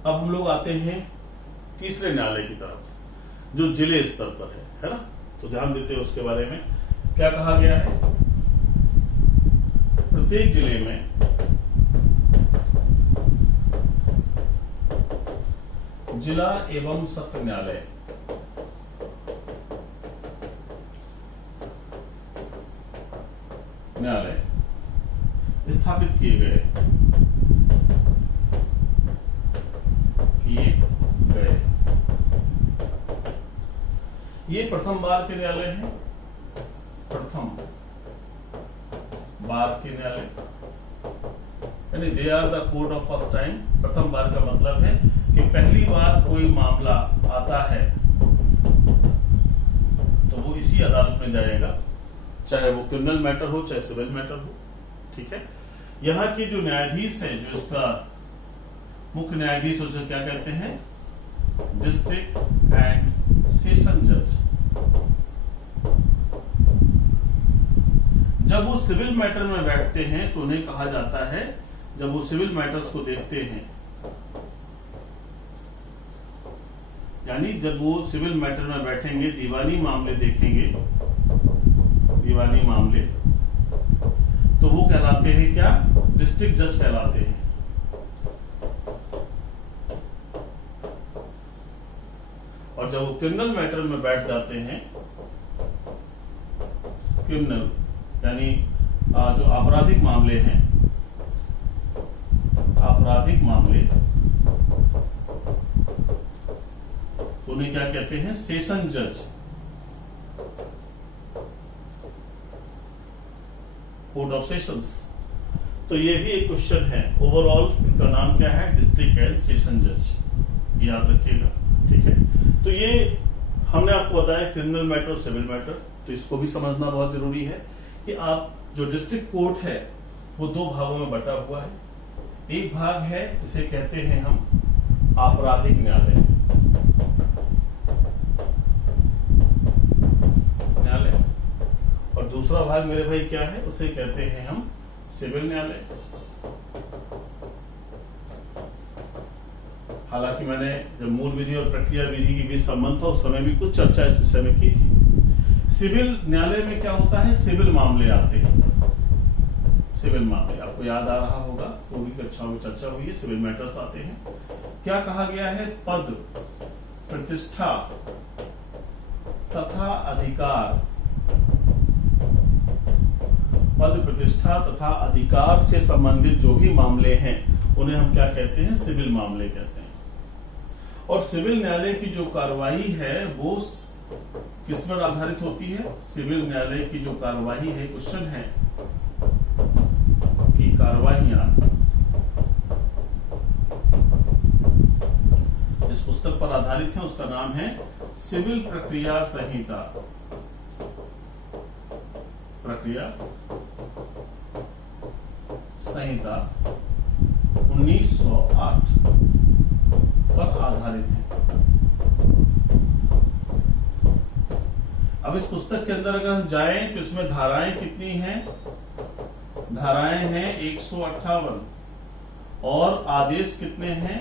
अब हम लोग आते हैं तीसरे न्यायालय की तरफ, जो जिले स्तर पर है ना। तो ध्यान देते हैं उसके बारे में क्या कहा गया है। प्रत्येक जिले में जिला एवं सत्र न्यायालय स्थापित किए गए। ये प्रथम बार के न्यायालय हैं, प्रथम बार के न्यायालय, यानी they are the court of first time. प्रथम बार का मतलब है कि पहली बार कोई मामला आता है तो वो इसी अदालत में जाएगा, चाहे वो क्रिमिनल मैटर हो चाहे सिविल मैटर हो। ठीक है, यहाँ की जो न्यायाधीश है, जो इसका मुख्य न्यायाधीश, उसे क्या कहते हैं? डिस्ट्रिक्ट एंड सेशन जज। जब वो सिविल मैटर में बैठते हैं तो उन्हें कहा जाता है, जब वो सिविल मैटर्स को देखते हैं, यानी जब वो सिविल मैटर में बैठेंगे, दीवानी मामले देखेंगे, दीवानी मामले, तो वो कहलाते हैं क्या? डिस्ट्रिक्ट जज कहलाते हैं। और जब वो क्रिमिनल मैटर में बैठ जाते हैं, क्रिमिनल यानी जो आपराधिक मामले हैं, आपराधिक मामले, तो उन्हें क्या कहते हैं? सेशन जज, कोर्ट ऑफ सेशंस। तो ये भी एक क्वेश्चन है। ओवरऑल इनका नाम क्या है? डिस्ट्रिक्ट एंड सेशन जज, याद रखिएगा। ठीक है, तो ये हमने आपको बताया क्रिमिनल मैटर और सिविल मैटर। तो इसको भी समझना बहुत जरूरी है कि आप जो डिस्ट्रिक्ट कोर्ट है वो 2 भागों में बटा हुआ है। एक भाग है जिसे कहते हैं हम आपराधिक न्यायालय, और दूसरा भाग मेरे भाई क्या है? उसे कहते हैं हम सिविल न्यायालय। हालांकि मैंने जब मूल विधि और प्रक्रिया विधि के बीच संबंध था उस समय भी कुछ चर्चा इस विषय में की थी। सिविल न्यायालय में क्या होता है? सिविल मामले आते हैं। सिविल मामले आपको याद आ रहा होगा, वो भी कक्षाओं में चर्चा हुई है। सिविल मैटर्स आते हैं। क्या कहा गया है? पद, प्रतिष्ठा तथा अधिकार, पद, प्रतिष्ठा तथा अधिकार से संबंधित जो भी मामले हैं उन्हें हम क्या कहते हैं? सिविल मामले कहते हैं। और सिविल न्यायालय की जो कार्रवाई है वो किस पर आधारित होती है? सिविल न्यायालय की जो कार्रवाई है, क्वेश्चन है कि कार्रवाइयां इस पुस्तक पर आधारित है, उसका नाम है सिविल प्रक्रिया संहिता। प्रक्रिया संहिता 1908 पर आधारित है। अब इस पुस्तक के अंदर अगर हम जाएं तो इसमें धाराएं कितनी हैं? धाराएं हैं 158 और आदेश कितने हैं?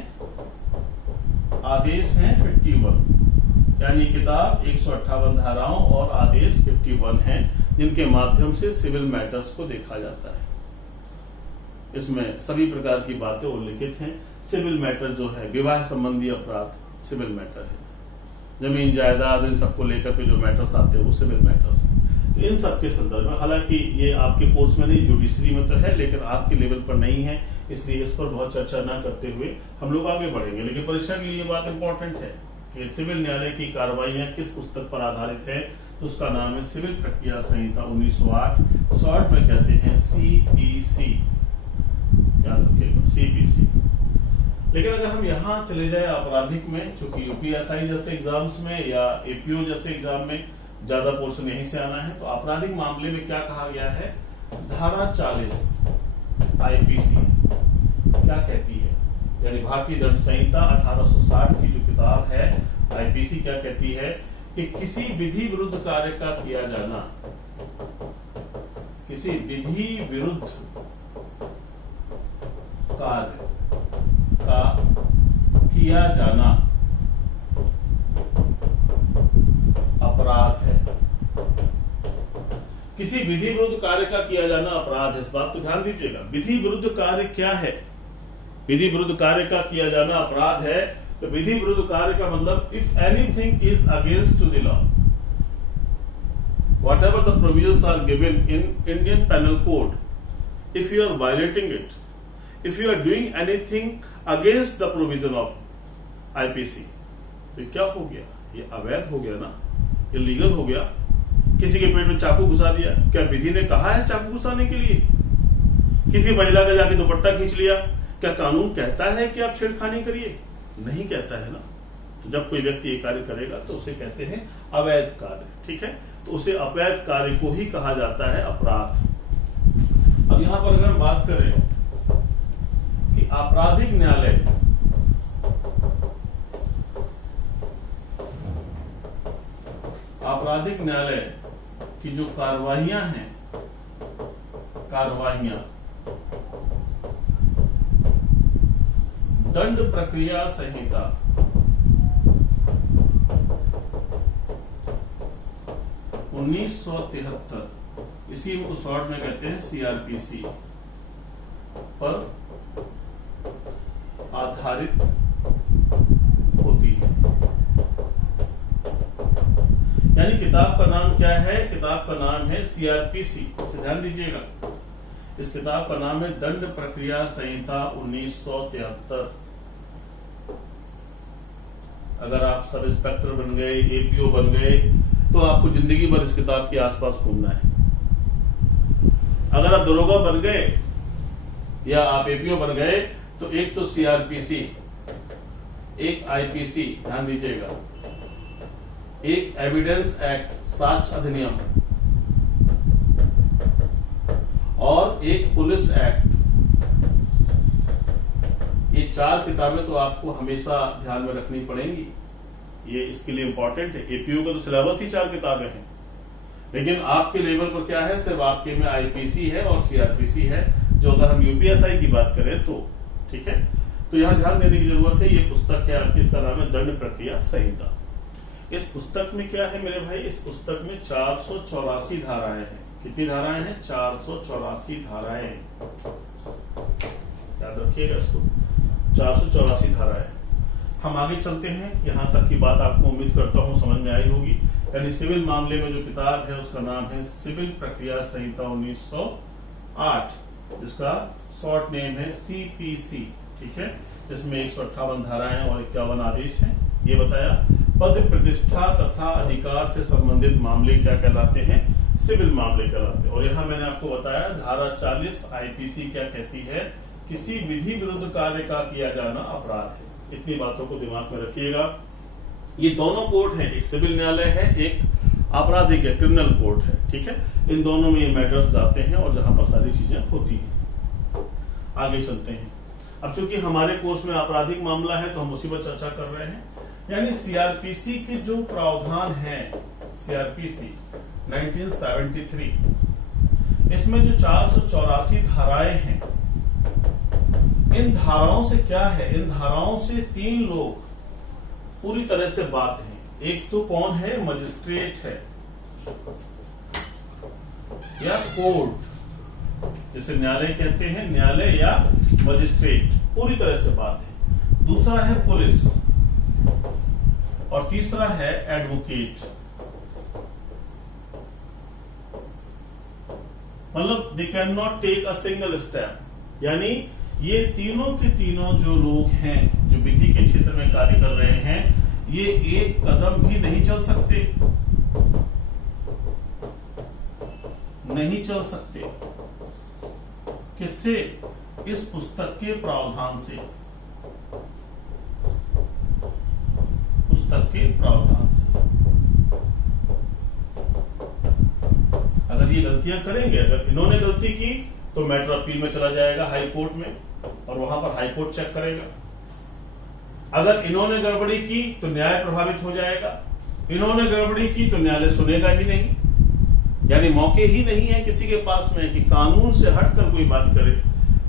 आदेश हैं 51। यानी किताब 158 धाराओं और आदेश 51 हैं, जिनके माध्यम से सिविल मैटर्स को देखा जाता है। इसमें सभी प्रकार की बातें उल्लिखित हैं। सिविल मैटर जो है, विवाह संबंधी अपराध सिविल मैटर है। जमीन जायदाद इन सबको लेकर के जो मैटर्स आते हैं वो सिविल मैटर्स हैं। तो इन सब के संदर्भ में, हालांकि ये आपके कोर्स में नहीं, जुडिशरी में तो है, लेकिन आपके लेवल पर नहीं है, इसलिए इस पर बहुत चर्चा ना करते हुए हम लोग आगे बढ़ेंगे। लेकिन परीक्षा के लिए ये बात इंपॉर्टेंट है कि सिविल न्यायालय की कार्रवाइयां किस पुस्तक पर आधारित है, तो उसका नाम है सिविल प्रक्रिया संहिता 1908। शॉर्ट में कहते हैं CPC, याद रखिएगा CPC। लेकिन अगर हम यहाँ चले जाए आपराधिक में, चूंकि UPSI जैसे एग्जाम्स में या APO जैसे एग्जाम में ज्यादा पोर्शन यहीं से आना है, तो आपराधिक मामले में क्या कहा गया है? धारा 40 IPC क्या कहती है? यानी भारतीय दंड संहिता 1860 की जो किताब है, IPC क्या कहती है कि किसी विधि विरुद्ध कार्य का किया जाना, किसी विधि विरुद्ध कार्य का किया जाना अपराध है। किसी विधि विरुद्ध कार्य का किया जाना अपराध है। इस बात को ध्यान दीजिएगा। विधि विरुद्ध कार्य क्या है? विधि विरुद्ध कार्य का किया जाना अपराध है। तो विधि विरुद्ध कार्य का मतलब if anything is against to the law, whatever the provisions are given in Indian Penal Code, if you are violating it, if you are doing anything against the provision of IPC, तो क्या हो गया? ये अवैध हो गया ना, ये लीगल हो गया। किसी के पेट में चाकू घुसा दिया, क्या विधि ने कहा है चाकू घुसाने के लिए? किसी महिला का जाके दुपट्टा खींच लिया, क्या कानून कहता है कि आप छेड़खानी करिए? नहीं कहता है ना। तो जब कोई व्यक्ति ये कार्य करेगा तो उसे कहते हैं अवैध कार्य, ठीक है? तो उसे अवैध कार्य को ही कहा जाता है अपराध। अब यहां पर अगर हम बात करें कि आपराधिक न्यायालय की जो कार्रवाइयां हैं, दंड प्रक्रिया संहिता 1973, इसी को शॉर्ट में कहते हैं CRPC, पर आधारित होती है। यानी किताब का नाम क्या है? किताब का नाम है CRPC। इसे ध्यान दीजिएगा। इस किताब का नाम है दंड प्रक्रिया संहिता 1973। अगर आप सब इंस्पेक्टर बन गए, APO बन गए, तो आपको जिंदगी भर इस किताब के आसपास घूमना है। अगर आप दरोगा बन गए या आप APO बन गए, तो एक तो CRPC, एक IPC, ध्यान दीजिएगा, एक एविडेंस एक्ट, साक्ष्य अधिनियम, और एक पुलिस एक्ट। ये 4 किताबें तो आपको हमेशा ध्यान में रखनी पड़ेंगी। ये इसके लिए इंपॉर्टेंट है। APO का तो सिलेबस ही 4 किताबें हैं, लेकिन आपके लेवल पर क्या है? सिर्फ आपके में IPC है और CRPC है, जो अगर हम UPSI की बात करें तो, ठीक है? तो यहां ध्यान देने की जरूरत है। ये पुस्तक है आपकी, इसका नाम है दंड प्रक्रिया संहिता। इस पुस्तक में क्या है मेरे भाई? इस पुस्तक में 484 धाराएं हैं। कितनी धाराएं हैं? 484 धाराएं। याद रखिएगा इसको, 484 धाराएं। हम आगे चलते हैं। यहां तक की बात आपको उम्मीद करता हूं समझ में आई होगी। यानी सिविल मामले में जो किताब है उसका नाम है सिविल प्रक्रिया संहिता 1908, जिसका शॉर्ट नेम है CPC, ठीक है? इसमें 158 धाराएं और 51 आदेश हैं। ये बताया। पद प्रतिष्ठा तथा अधिकार से संबंधित मामले क्या कहलाते हैं? सिविल मामले कहलाते हैं। और यहाँ मैंने आपको बताया धारा 40 IPC क्या कहती है? किसी विधि विरुद्ध कार्य का किया जाना अपराध है। इतनी बातों को दिमाग में रखिएगा। ये दोनों कोर्ट हैं, एक सिविल न्यायालय है, एक आपराधिक है, क्रिमिनल कोर्ट है, ठीक है? इन दोनों में ये मैटर्स जाते हैं और जहां पर सारी चीजें होती हैं। आगे चलते हैं। अब चूंकि हमारे कोर्स में आपराधिक मामला है तो हम उसी पर चर्चा कर रहे हैं। यानी सीआरपीसी के जो प्रावधान है, सीआरपीसी 1973, इसमें जो 484 धाराएं हैं, इन धाराओं से क्या है, इन धाराओं से 3 लोग पूरी तरह से बात हैं। एक तो कौन है, मजिस्ट्रेट है या कोर्ट, जिसे न्यायालय कहते हैं, न्यायालय या मजिस्ट्रेट, पूरी तरह से बात है। दूसरा है पुलिस और तीसरा है एडवोकेट। मतलब they can not take a single step. यानी ये तीनों के तीनों जो लोग हैं जो विधि के क्षेत्र में कार्य कर रहे हैं, ये एक कदम भी नहीं चल सकते, नहीं चल सकते। किससे? इस पुस्तक के प्रावधान से, पुस्तक के प्रावधान से। अगर ये गलतियां करेंगे, अगर इन्होंने गलती की तो मैटर अपील में चला जाएगा हाई कोर्ट में, और वहां पर हाई कोर्ट चेक करेगा। अगर इन्होंने गड़बड़ी की तो न्याय प्रभावित हो जाएगा, इन्होंने गड़बड़ी की तो न्यायालय सुनेगा ही नहीं। यानी मौके ही नहीं है किसी के पास में कि कानून से हटकर कोई बात करे।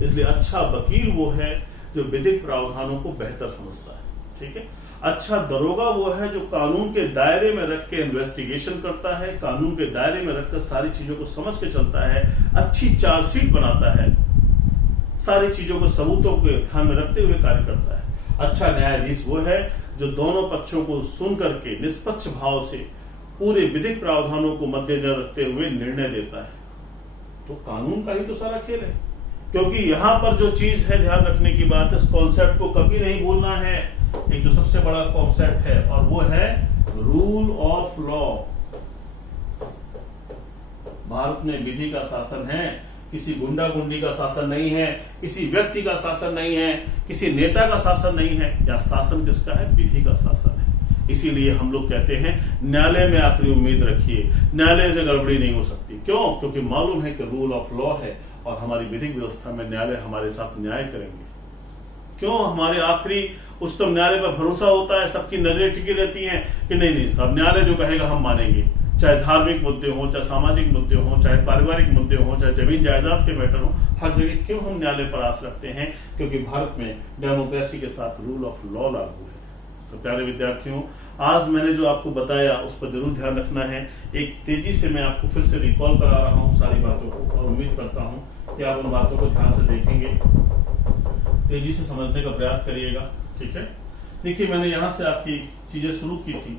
इसलिए अच्छा वकील वो है जो विधिक प्रावधानों को बेहतर समझता है, ठीक है। अच्छा दरोगा वो है जो कानून के दायरे में रख के इन्वेस्टिगेशन करता है, कानून के दायरे में रखकर सारी चीजों को समझ के चलता है, अच्छी चार्जशीट बनाता है, सारी चीजों को सबूतों को ध्यान में रखते हुए कार्य करता है। अच्छा न्यायाधीश वो है जो दोनों पक्षों को सुन करके निष्पक्ष भाव से पूरे विधिक प्रावधानों को मद्देनजर रखते हुए निर्णय देता है। तो कानून का ही तो सारा खेल है। क्योंकि यहां पर जो चीज है ध्यान रखने की बात है, इस कॉन्सेप्ट को कभी नहीं भूलना है। एक जो सबसे बड़ा कॉन्सेप्ट है और वो है रूल ऑफ लॉ। भारत में विधि का शासन है, किसी गुंडागुंडी का शासन नहीं है, किसी व्यक्ति का शासन नहीं है, किसी नेता का शासन नहीं है। या शासन किसका है? विधि का शासन है। इसीलिए हम लोग कहते हैं न्यायालय में आखिरी उम्मीद रखिए, न्यायालय में गड़बड़ी नहीं हो सकती। क्यों? क्योंकि मालूम है कि रूल ऑफ लॉ है और हमारी विधिक व्यवस्था में न्यायालय हमारे साथ न्याय करेंगे। क्यों? हमारे आखिरी उच्चतम न्यायालय पर भरोसा होता है, सबकी नजरें टिकी रहती हैं कि नहीं नहीं साहब न्यायालय जो कहेगा हम मानेंगे, चाहे धार्मिक मुद्दे हो, चाहे सामाजिक मुद्दे हो, चाहे पारिवारिक मुद्दे हो, चाहे जमीन जायदाद के मैटर हो, हर जगह क्यों हम न्यायालय पर आस रखते हैं? क्योंकि भारत में डेमोक्रेसी के साथ रूल ऑफ लॉ लागू है। तो प्यारे विद्यार्थियों, आज मैंने जो आपको बताया उस पर जरूर ध्यान रखना है। एक तेजी से मैं आपको फिर से रिकॉल करा रहा हूं सारी बातों को, और उम्मीद करता हूं कि आप उन बातों को ध्यान से देखेंगे, तेजी से समझने का प्रयास करिएगा, ठीक है। देखिए मैंने यहां से आपकी चीजें शुरू की थी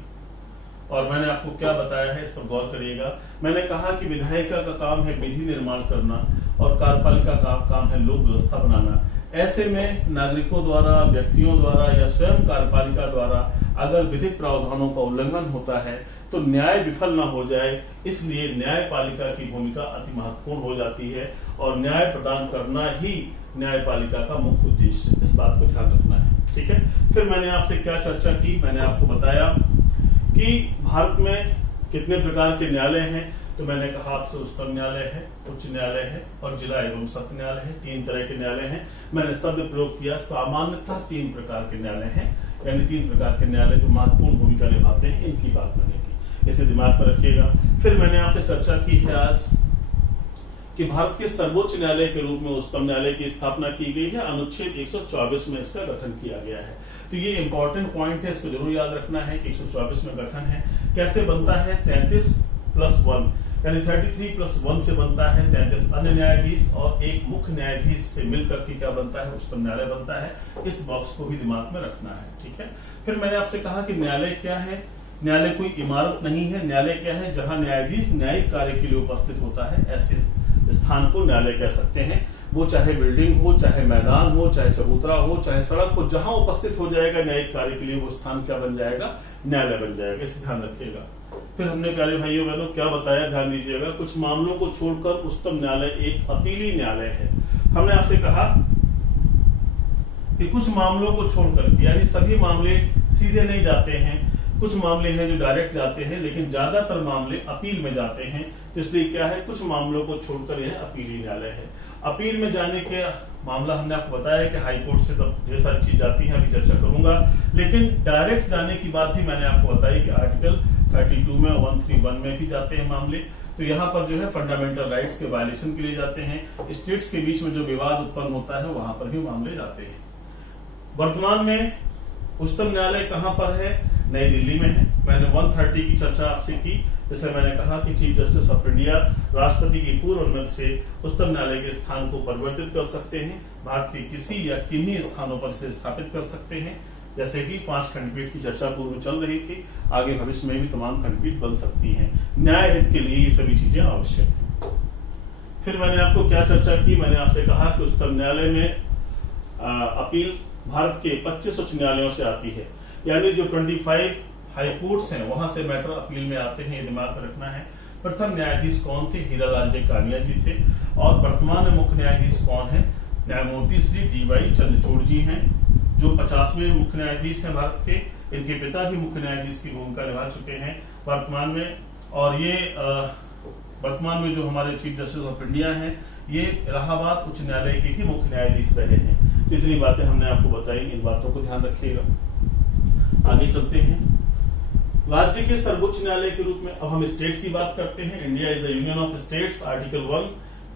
और मैंने आपको क्या बताया है इस पर गौर करिएगा। मैंने कहा कि विधायिका का काम है विधि निर्माण करना और कार्यपालिका का काम है लोक व्यवस्था बनाना। ऐसे में नागरिकों द्वारा, व्यक्तियों द्वारा या स्वयं कार्यपालिका द्वारा अगर विधिक प्रावधानों का उल्लंघन होता है तो न्याय विफल न हो जाए, इसलिए न्यायपालिका की भूमिका अति महत्वपूर्ण हो जाती है और न्याय प्रदान करना ही न्यायपालिका का मुख्य उद्देश्य है। इस बात को ध्यान रखना है, ठीक है। फिर मैंने आपसे क्या चर्चा की? मैंने आपको बताया कि भारत में कितने प्रकार के न्यायालय हैं। तो मैंने कहा आपसे उच्चतम न्यायालय है, उच्च न्यायालय है और जिला एवं सत्र न्यायालय है। 3 तरह के न्यायालय हैं। मैंने शब्द प्रयोग किया सामान्यतः 3 प्रकार के न्यायालय हैं, यानी 3 प्रकार के न्यायालय जो महत्वपूर्ण भूमिका निभाते हैं, इनकी बात मैंने की, इसे दिमाग में रखिएगा। फिर मैंने आपसे चर्चा की है आज कि भारत के सर्वोच्च न्यायालय के रूप में उच्चतम न्यायालय की स्थापना की गई है। अनुच्छेद 124 में इसका गठन किया गया है। तो ये इंपॉर्टेंट पॉइंट है, इसको जरूर याद रखना है कि 124 में गठन है। कैसे बनता है? 33+1 यानी 33+1 से बनता है 33 अन्य न्यायाधीश और एक मुख्य न्यायाधीश से मिलकर के क्या बनता है? उच्चतम न्यायालय बनता है। इस बॉक्स को भी दिमाग में रखना है, ठीक है। फिर मैंने आपसे कहा कि न्यायालय क्या है? न्यायालय कोई इमारत नहीं है। न्यायालय क्या है? जहां न्यायाधीश न्यायिक कार्य के लिए उपस्थित होता है, ऐसे स्थान को न्यायालय कह सकते हैं। वो चाहे बिल्डिंग हो, चाहे मैदान हो, चाहे चबूतरा हो, चाहे सड़क हो, जहां उपस्थित हो जाएगा न्यायिक कार्य के लिए वो स्थान क्या बन जाएगा? न्यायालय बन जाएगा। इसे ध्यान रखिएगा। फिर हमने प्यारे भाइयों बहनों क्या बताया, ध्यान दीजिएगा। कुछ मामलों को छोड़कर उच्चतम न्यायालय एक अपीली न्यायालय है। हमने आपसे कहा कि कुछ मामलों को छोड़कर, यानी सभी मामले सीधे नहीं जाते हैं, कुछ मामले हैं जो डायरेक्ट जाते हैं, लेकिन ज्यादातर मामले अपील में जाते हैं। तो इसलिए क्या है, कुछ मामलों को छोड़कर यह अपीली न्यायालय है। अपील में जाने के मामला हमने आपको बताया कि हाई कोर्ट से तो ढेर सारी चीज जाती है, अभी चर्चा करूंगा। लेकिन डायरेक्ट जाने की बात भी मैंने आपको बताई कि आर्टिकल 32 में 131 में भी जाते हैं मामले। तो यहाँ पर जो है फंडामेंटल राइट्स के वायलेशन के लिए जाते हैं, स्टेट्स के बीच में जो विवाद उत्पन्न होता है वहां पर भी मामले जाते हैं। वर्तमान में उच्चतम न्यायालय कहां पर है? नई दिल्ली में है। मैंने 130 की चर्चा आपसे की, जिसमें मैंने कहा कि चीफ जस्टिस ऑफ इंडिया राष्ट्रपति की पूर्व अनुमति से उच्चतम न्यायालय के स्थान को परिवर्तित कर सकते हैं, भारत के किसी या किन्हीं स्थानों पर इसे स्थापित कर सकते हैं। जैसे कि 5 खंडपीठ की चर्चा पूर्व में चल रही थी, आगे भविष्य में भी तमाम खंडपीठ बन सकती हैं। न्याय हित के लिए ये सभी चीजें आवश्यक है। फिर मैंने आपको क्या चर्चा की? मैंने आपसे कहा कि उच्चतम न्यायालय में अपील भारत के 25 उच्च न्यायालयों से आती है, यानी जो 25 हाई कोर्ट्स हैं वहां से मैटर अपील में आते हैं, ये दिमाग में रखना है। प्रथम न्यायाधीश कौन थे? हीरालाल जे कानिया जी थे। और वर्तमान में मुख्य न्यायाधीश कौन है? न्यायमूर्ति श्री DY चंद्रचूड़ जी हैं, जो 50वें मुख्य न्यायाधीश हैं भारत के। इनके पिता भी मुख्य न्यायाधीश की भूमिका निभा चुके हैं वर्तमान में। और ये वर्तमान में जो हमारे चीफ जस्टिस ऑफ इंडिया हैं, ये इलाहाबाद उच्च न्यायालय के ही मुख्य न्यायाधीश रहे हैं। तो इतनी बातें हमने आपको बताई, इन बातों को ध्यान रखिएगा। आगे चलते हैं। राज्य के सर्वोच्च न्यायालय के रूप में अब हम स्टेट की बात करते हैं। India is a union of states, article 1।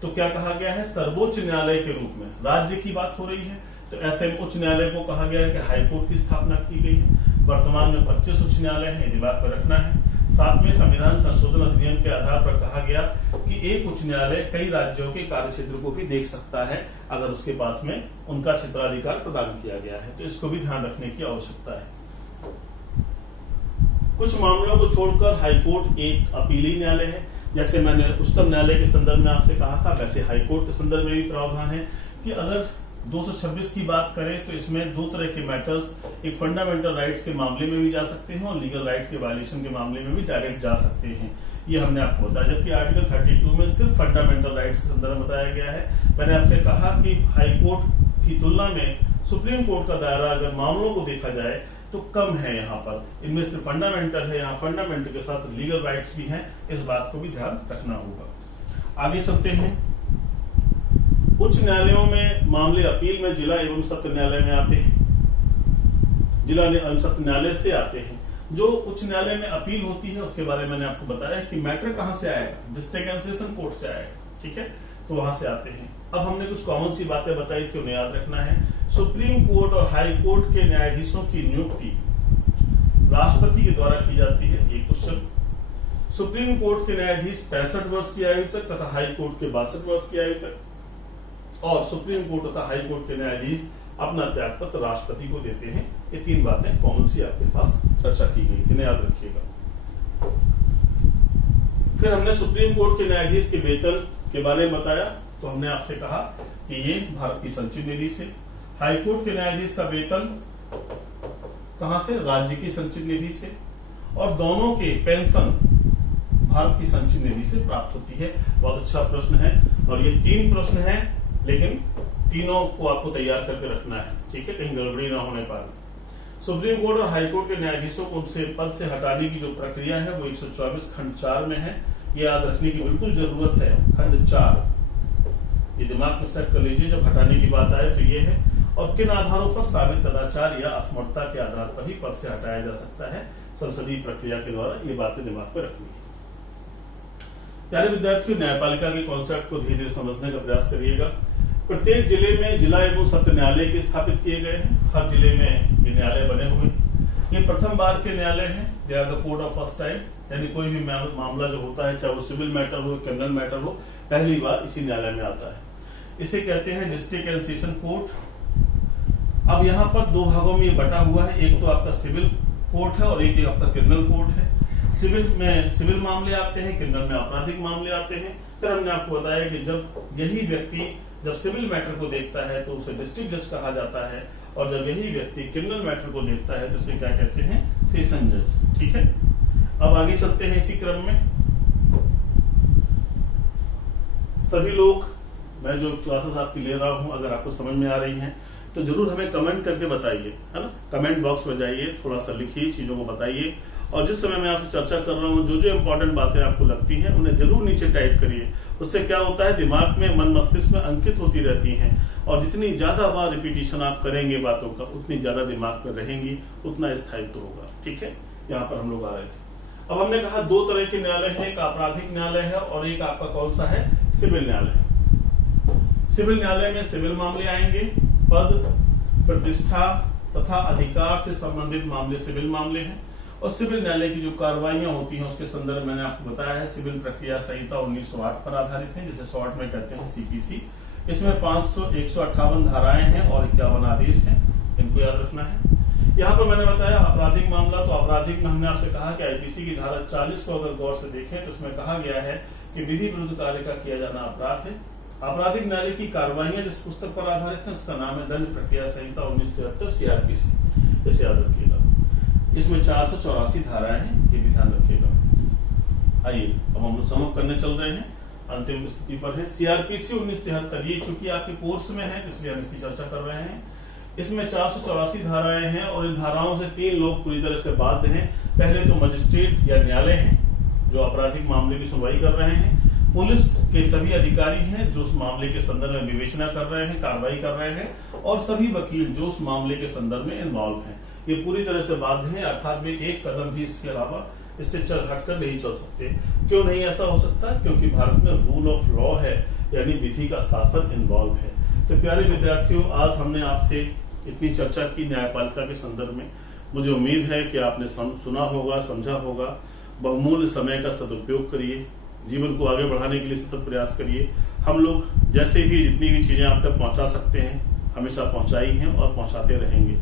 तो क्या कहा गया है? सर्वोच्च न्यायालय के रूप में राज्य की बात हो रही है, तो ऐसे उच्च न्यायालय को कहा गया है कि हाई कोर्ट की स्थापना की गई है। वर्तमान में 25 उच्च न्यायालय है, दिमाग में रखना है। 7वें संविधान संशोधन अधिनियम के आधार पर कहा गया कि एक उच्च न्यायालय कई राज्यों के कार्यक्षेत्र को भी देख सकता है अगर उसके पास में उनका क्षेत्राधिकार प्रदान किया गया है। तो इसको भी ध्यान रखने की आवश्यकता है। कुछ मामलों को छोड़कर हाईकोर्ट एक अपीली न्यायालय है। जैसे मैंने उच्चतम न्यायालय के संदर्भ में आपसे कहा था, वैसे हाईकोर्ट के संदर्भ में भी प्रावधान है कि अगर 226 की बात करें तो इसमें 2 तरह के मैटर्स, एक फंडामेंटल राइट्स के मामले में भी जा सकते हैं और लीगल राइट के वायलेशन के मामले में भी डायरेक्ट जा सकते हैं। ये हमने आपको बताया। जबकि आर्टिकल 32 में सिर्फ फंडामेंटल राइट्स के संदर्भ में बताया गया है। मैंने आपसे कहा कि हाईकोर्ट की तुलना में सुप्रीम कोर्ट का दायरा अगर मामलों को देखा जाए तो कम है। यहाँ पर इनमें सिर्फ फंडामेंटल है, यहाँ फंडामेंटल के साथ लीगल राइट्स भी हैं। इस बात को भी ध्यान रखना होगा। आगे चलते हैं। उच्च न्यायालयों में मामले अपील में जिला एवं सत्र न्यायालय में आते हैं, जिला एवं सत्र न्यायालय से आते हैं। जो उच्च न्यायालय में अपील होती है उसके बारे में मैंने आपको बताया कि मैटर कहां से आएगा, डिस्ट्रिक्ट एंड सेशन कोर्ट से आएगा, ठीक है, तो वहां से आते हैं। अब हमने कुछ कॉमन सी बातें बताई थी, उन्हें याद रखना है। सुप्रीम कोर्ट और हाई कोर्ट के न्यायाधीशों की नियुक्ति राष्ट्रपति के द्वारा की जाती है, एक क्वेश्चन। सुप्रीम कोर्ट के न्यायाधीश 65 वर्ष की आयु तक तथा हाई कोर्ट के 62 वर्ष की आयु तक, और सुप्रीम कोर्ट तथा हाई कोर्ट के न्यायाधीश अपना त्यागपत्र राष्ट्रपति को देते हैं। ये 3 बातें कॉमन सी आपके पास चर्चा की गई थी, याद रखिएगा। फिर हमने सुप्रीम कोर्ट के न्यायाधीश के वेतन के बारे में बताया। तो हमने आपसे कहा कि ये भारत की संचित निधि से, हाई कोर्ट के न्यायाधीश का वेतन कहां से? राज्य की संचित निधि से, और दोनों के पेंशन भारत की संचित निधि से प्राप्त होती है। बहुत अच्छा प्रश्न है, और ये 3 प्रश्न हैं, लेकिन तीनों को आपको तैयार करके रखना है, ठीक है, कहीं गड़बड़ी ना होने पाए। सुप्रीम कोर्ट और हाई कोर्ट के न्यायाधीशों को उनसे पद से हटाने की जो प्रक्रिया है वो 124 खंड 4 में है। ये याद रखने की बिल्कुल जरूरत है। खंड 4 ये दिमाग में सेट कर लीजिए, जब हटाने की बात आए तो ये है। और किन आधारों पर? साबित कदाचार या असमर्थता के आधार पर ही पद से हटाया जा सकता है संसदीय प्रक्रिया के द्वारा। ये बातें दिमाग में रखनी है। प्यारे विद्यार्थियों, न्यायपालिका के कॉन्सेप्ट को धीरे धीरे समझने का प्रयास करिएगा। प्रत्येक जिले में जिला एवं सत्र न्यायालय के स्थापित किए गए हैं। हर जिले में ये न्यायालय बने हुए। ये प्रथम बार के न्यायालय हैं, they are the court of first time. यानी कोई भी मामला जो होता है, चाहे वो सिविल मैटर हो, क्रिमिनल मैटर हो, पहली बार इसी न्यायालय में आता है। इसे कहते हैं डिस्ट्रिक्ट एंड सेशन कोर्ट। अब यहाँ पर 2 भागों में ये बटा हुआ है। एक तो आपका सिविल कोर्ट है और एक आपका क्रिमिनल कोर्ट है। सिविल में सिविल मामले आते हैं, क्रिमिनल में आपराधिक मामले आते हैं। फिर हमने आपको बताया कि जब यही व्यक्ति जब सिविल मैटर को देखता है तो उसे डिस्ट्रिक्ट जज कहा जाता है, और जब यही व्यक्ति क्रिमिनल मैटर को देखता है तो उसे क्या कहते हैं? सेशन जज, ठीक है। अब आगे चलते हैं इसी क्रम में। सभी लोग, मैं जो क्लासेस आपकी ले रहा हूं, अगर आपको समझ में आ रही हैं तो जरूर हमें कमेंट करके बताइए, है ना। कमेंट बॉक्स में जाइए, थोड़ा सा लिखिए, चीजों को बताइए। और जिस समय मैं आपसे चर्चा कर रहा हूँ, जो जो इंपॉर्टेंट बातें आपको लगती हैं उन्हें जरूर नीचे टाइप करिए। उससे क्या होता है, दिमाग में, मन मस्तिष्क में अंकित होती रहती हैं, और जितनी ज्यादा बार रिपीटिशन आप करेंगे बातों का, उतनी ज्यादा दिमाग में रहेंगी, उतना स्थायित्व होगा। ठीक है, यहाँ पर हम लोग आ रहे थे। अब हमने कहा दो तरह के न्यायालय हैं, एक आपराधिक न्यायालय है और एक आपका कौन सा है, सिविल न्यायालय। सिविल न्यायालय में सिविल मामले आएंगे, पद, प्रतिष्ठा तथा अधिकार से संबंधित मामले सिविल मामले हैं। और सिविल न्यायालय की जो कार्रवाइयां होती हैं उसके संदर्भ मैंने आपको बताया है, सिविल प्रक्रिया संहिता 1908 पर आधारित है, जिसे शॉर्ट में कहते हैं सीपीसी। इसमें 158 धाराएं हैं और 51 आदेश हैं, इनको याद रखना है। यहाँ पर मैंने बताया आपराधिक मामला, तो आपराधिक में हमने आपसे कहा कि आईपीसी की धारा 40 को अगर गौर से देखें तो उसमें कहा गया है कि विधि विरुद्ध कार्य का किया जाना अपराध है। आपराधिक न्यायालय की कार्रवाइयां जिस पुस्तक पर आधारित है उसका नाम है दंड प्रक्रिया संहिता 1973 सीआरपीसी, इसे याद रखिएगा। इसमें 484 धाराएं हैं, ये भी ध्यान रखिएगा। आइए अब हम लोग समूह करने चल रहे हैं, अंतिम स्थिति पर है सीआरपीसी 1973। ये चूंकि आपके कोर्स में है इसलिए हम इसकी चर्चा कर रहे हैं। इसमें 484 धाराएं हैं और इन धाराओं से 3 लोग पूरी तरह से बाध्य हैं। पहले तो मजिस्ट्रेट या न्यायालय हैं जो आपराधिक मामले की सुनवाई कर रहे हैं, पुलिस के सभी अधिकारी हैं जो उस मामले के संदर्भ में विवेचना कर रहे हैं, कार्रवाई कर रहे हैं, और सभी वकील जो उस मामले के संदर्भ में इन्वॉल्व हैं, ये पूरी तरह से बाध्य हैं। अर्थात में एक कदम भी इसके अलावा इससे हटकर नहीं चल सकते। क्यों नहीं ऐसा हो सकता? क्योंकि भारत में रूल ऑफ लॉ है, यानी विधि का शासन इन्वॉल्व है। तो प्यारे विद्यार्थियों, आज हमने आपसे इतनी चर्चा की न्यायपालिका के संदर्भ में। मुझे उम्मीद है कि आपने सुना होगा, समझा होगा। बहुमूल्य समय का सदुपयोग करिए, जीवन को आगे बढ़ाने के लिए सतत प्रयास करिए। हम लोग जैसे भी जितनी भी चीजें आप तक पहुंचा सकते हैं हमेशा पहुंचाई हैं और पहुंचाते रहेंगे।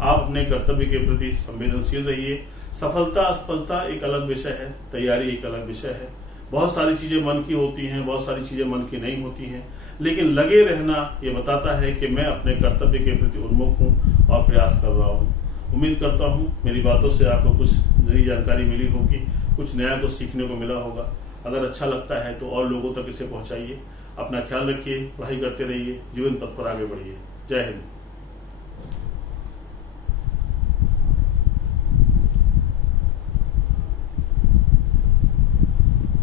आप अपने कर्तव्य के प्रति संवेदनशील रहिए। सफलता असफलता एक अलग विषय है, तैयारी एक अलग विषय है। बहुत सारी चीजें मन की होती हैं, बहुत सारी चीजें मन की नहीं होती हैं, लेकिन लगे रहना ये बताता है कि मैं अपने कर्तव्य के प्रति उन्मुख हूँ और प्रयास कर रहा हूँ। उम्मीद करता हूँ मेरी बातों से आपको कुछ नई जानकारी मिली होगी, कुछ नया तो सीखने को मिला होगा। अगर अच्छा लगता है तो और लोगों तक इसे पहुंचाइए। अपना ख्याल रखिए, पढ़ाई करते रहिए, जीवन पथ पर आगे बढ़िए। जय हिंद।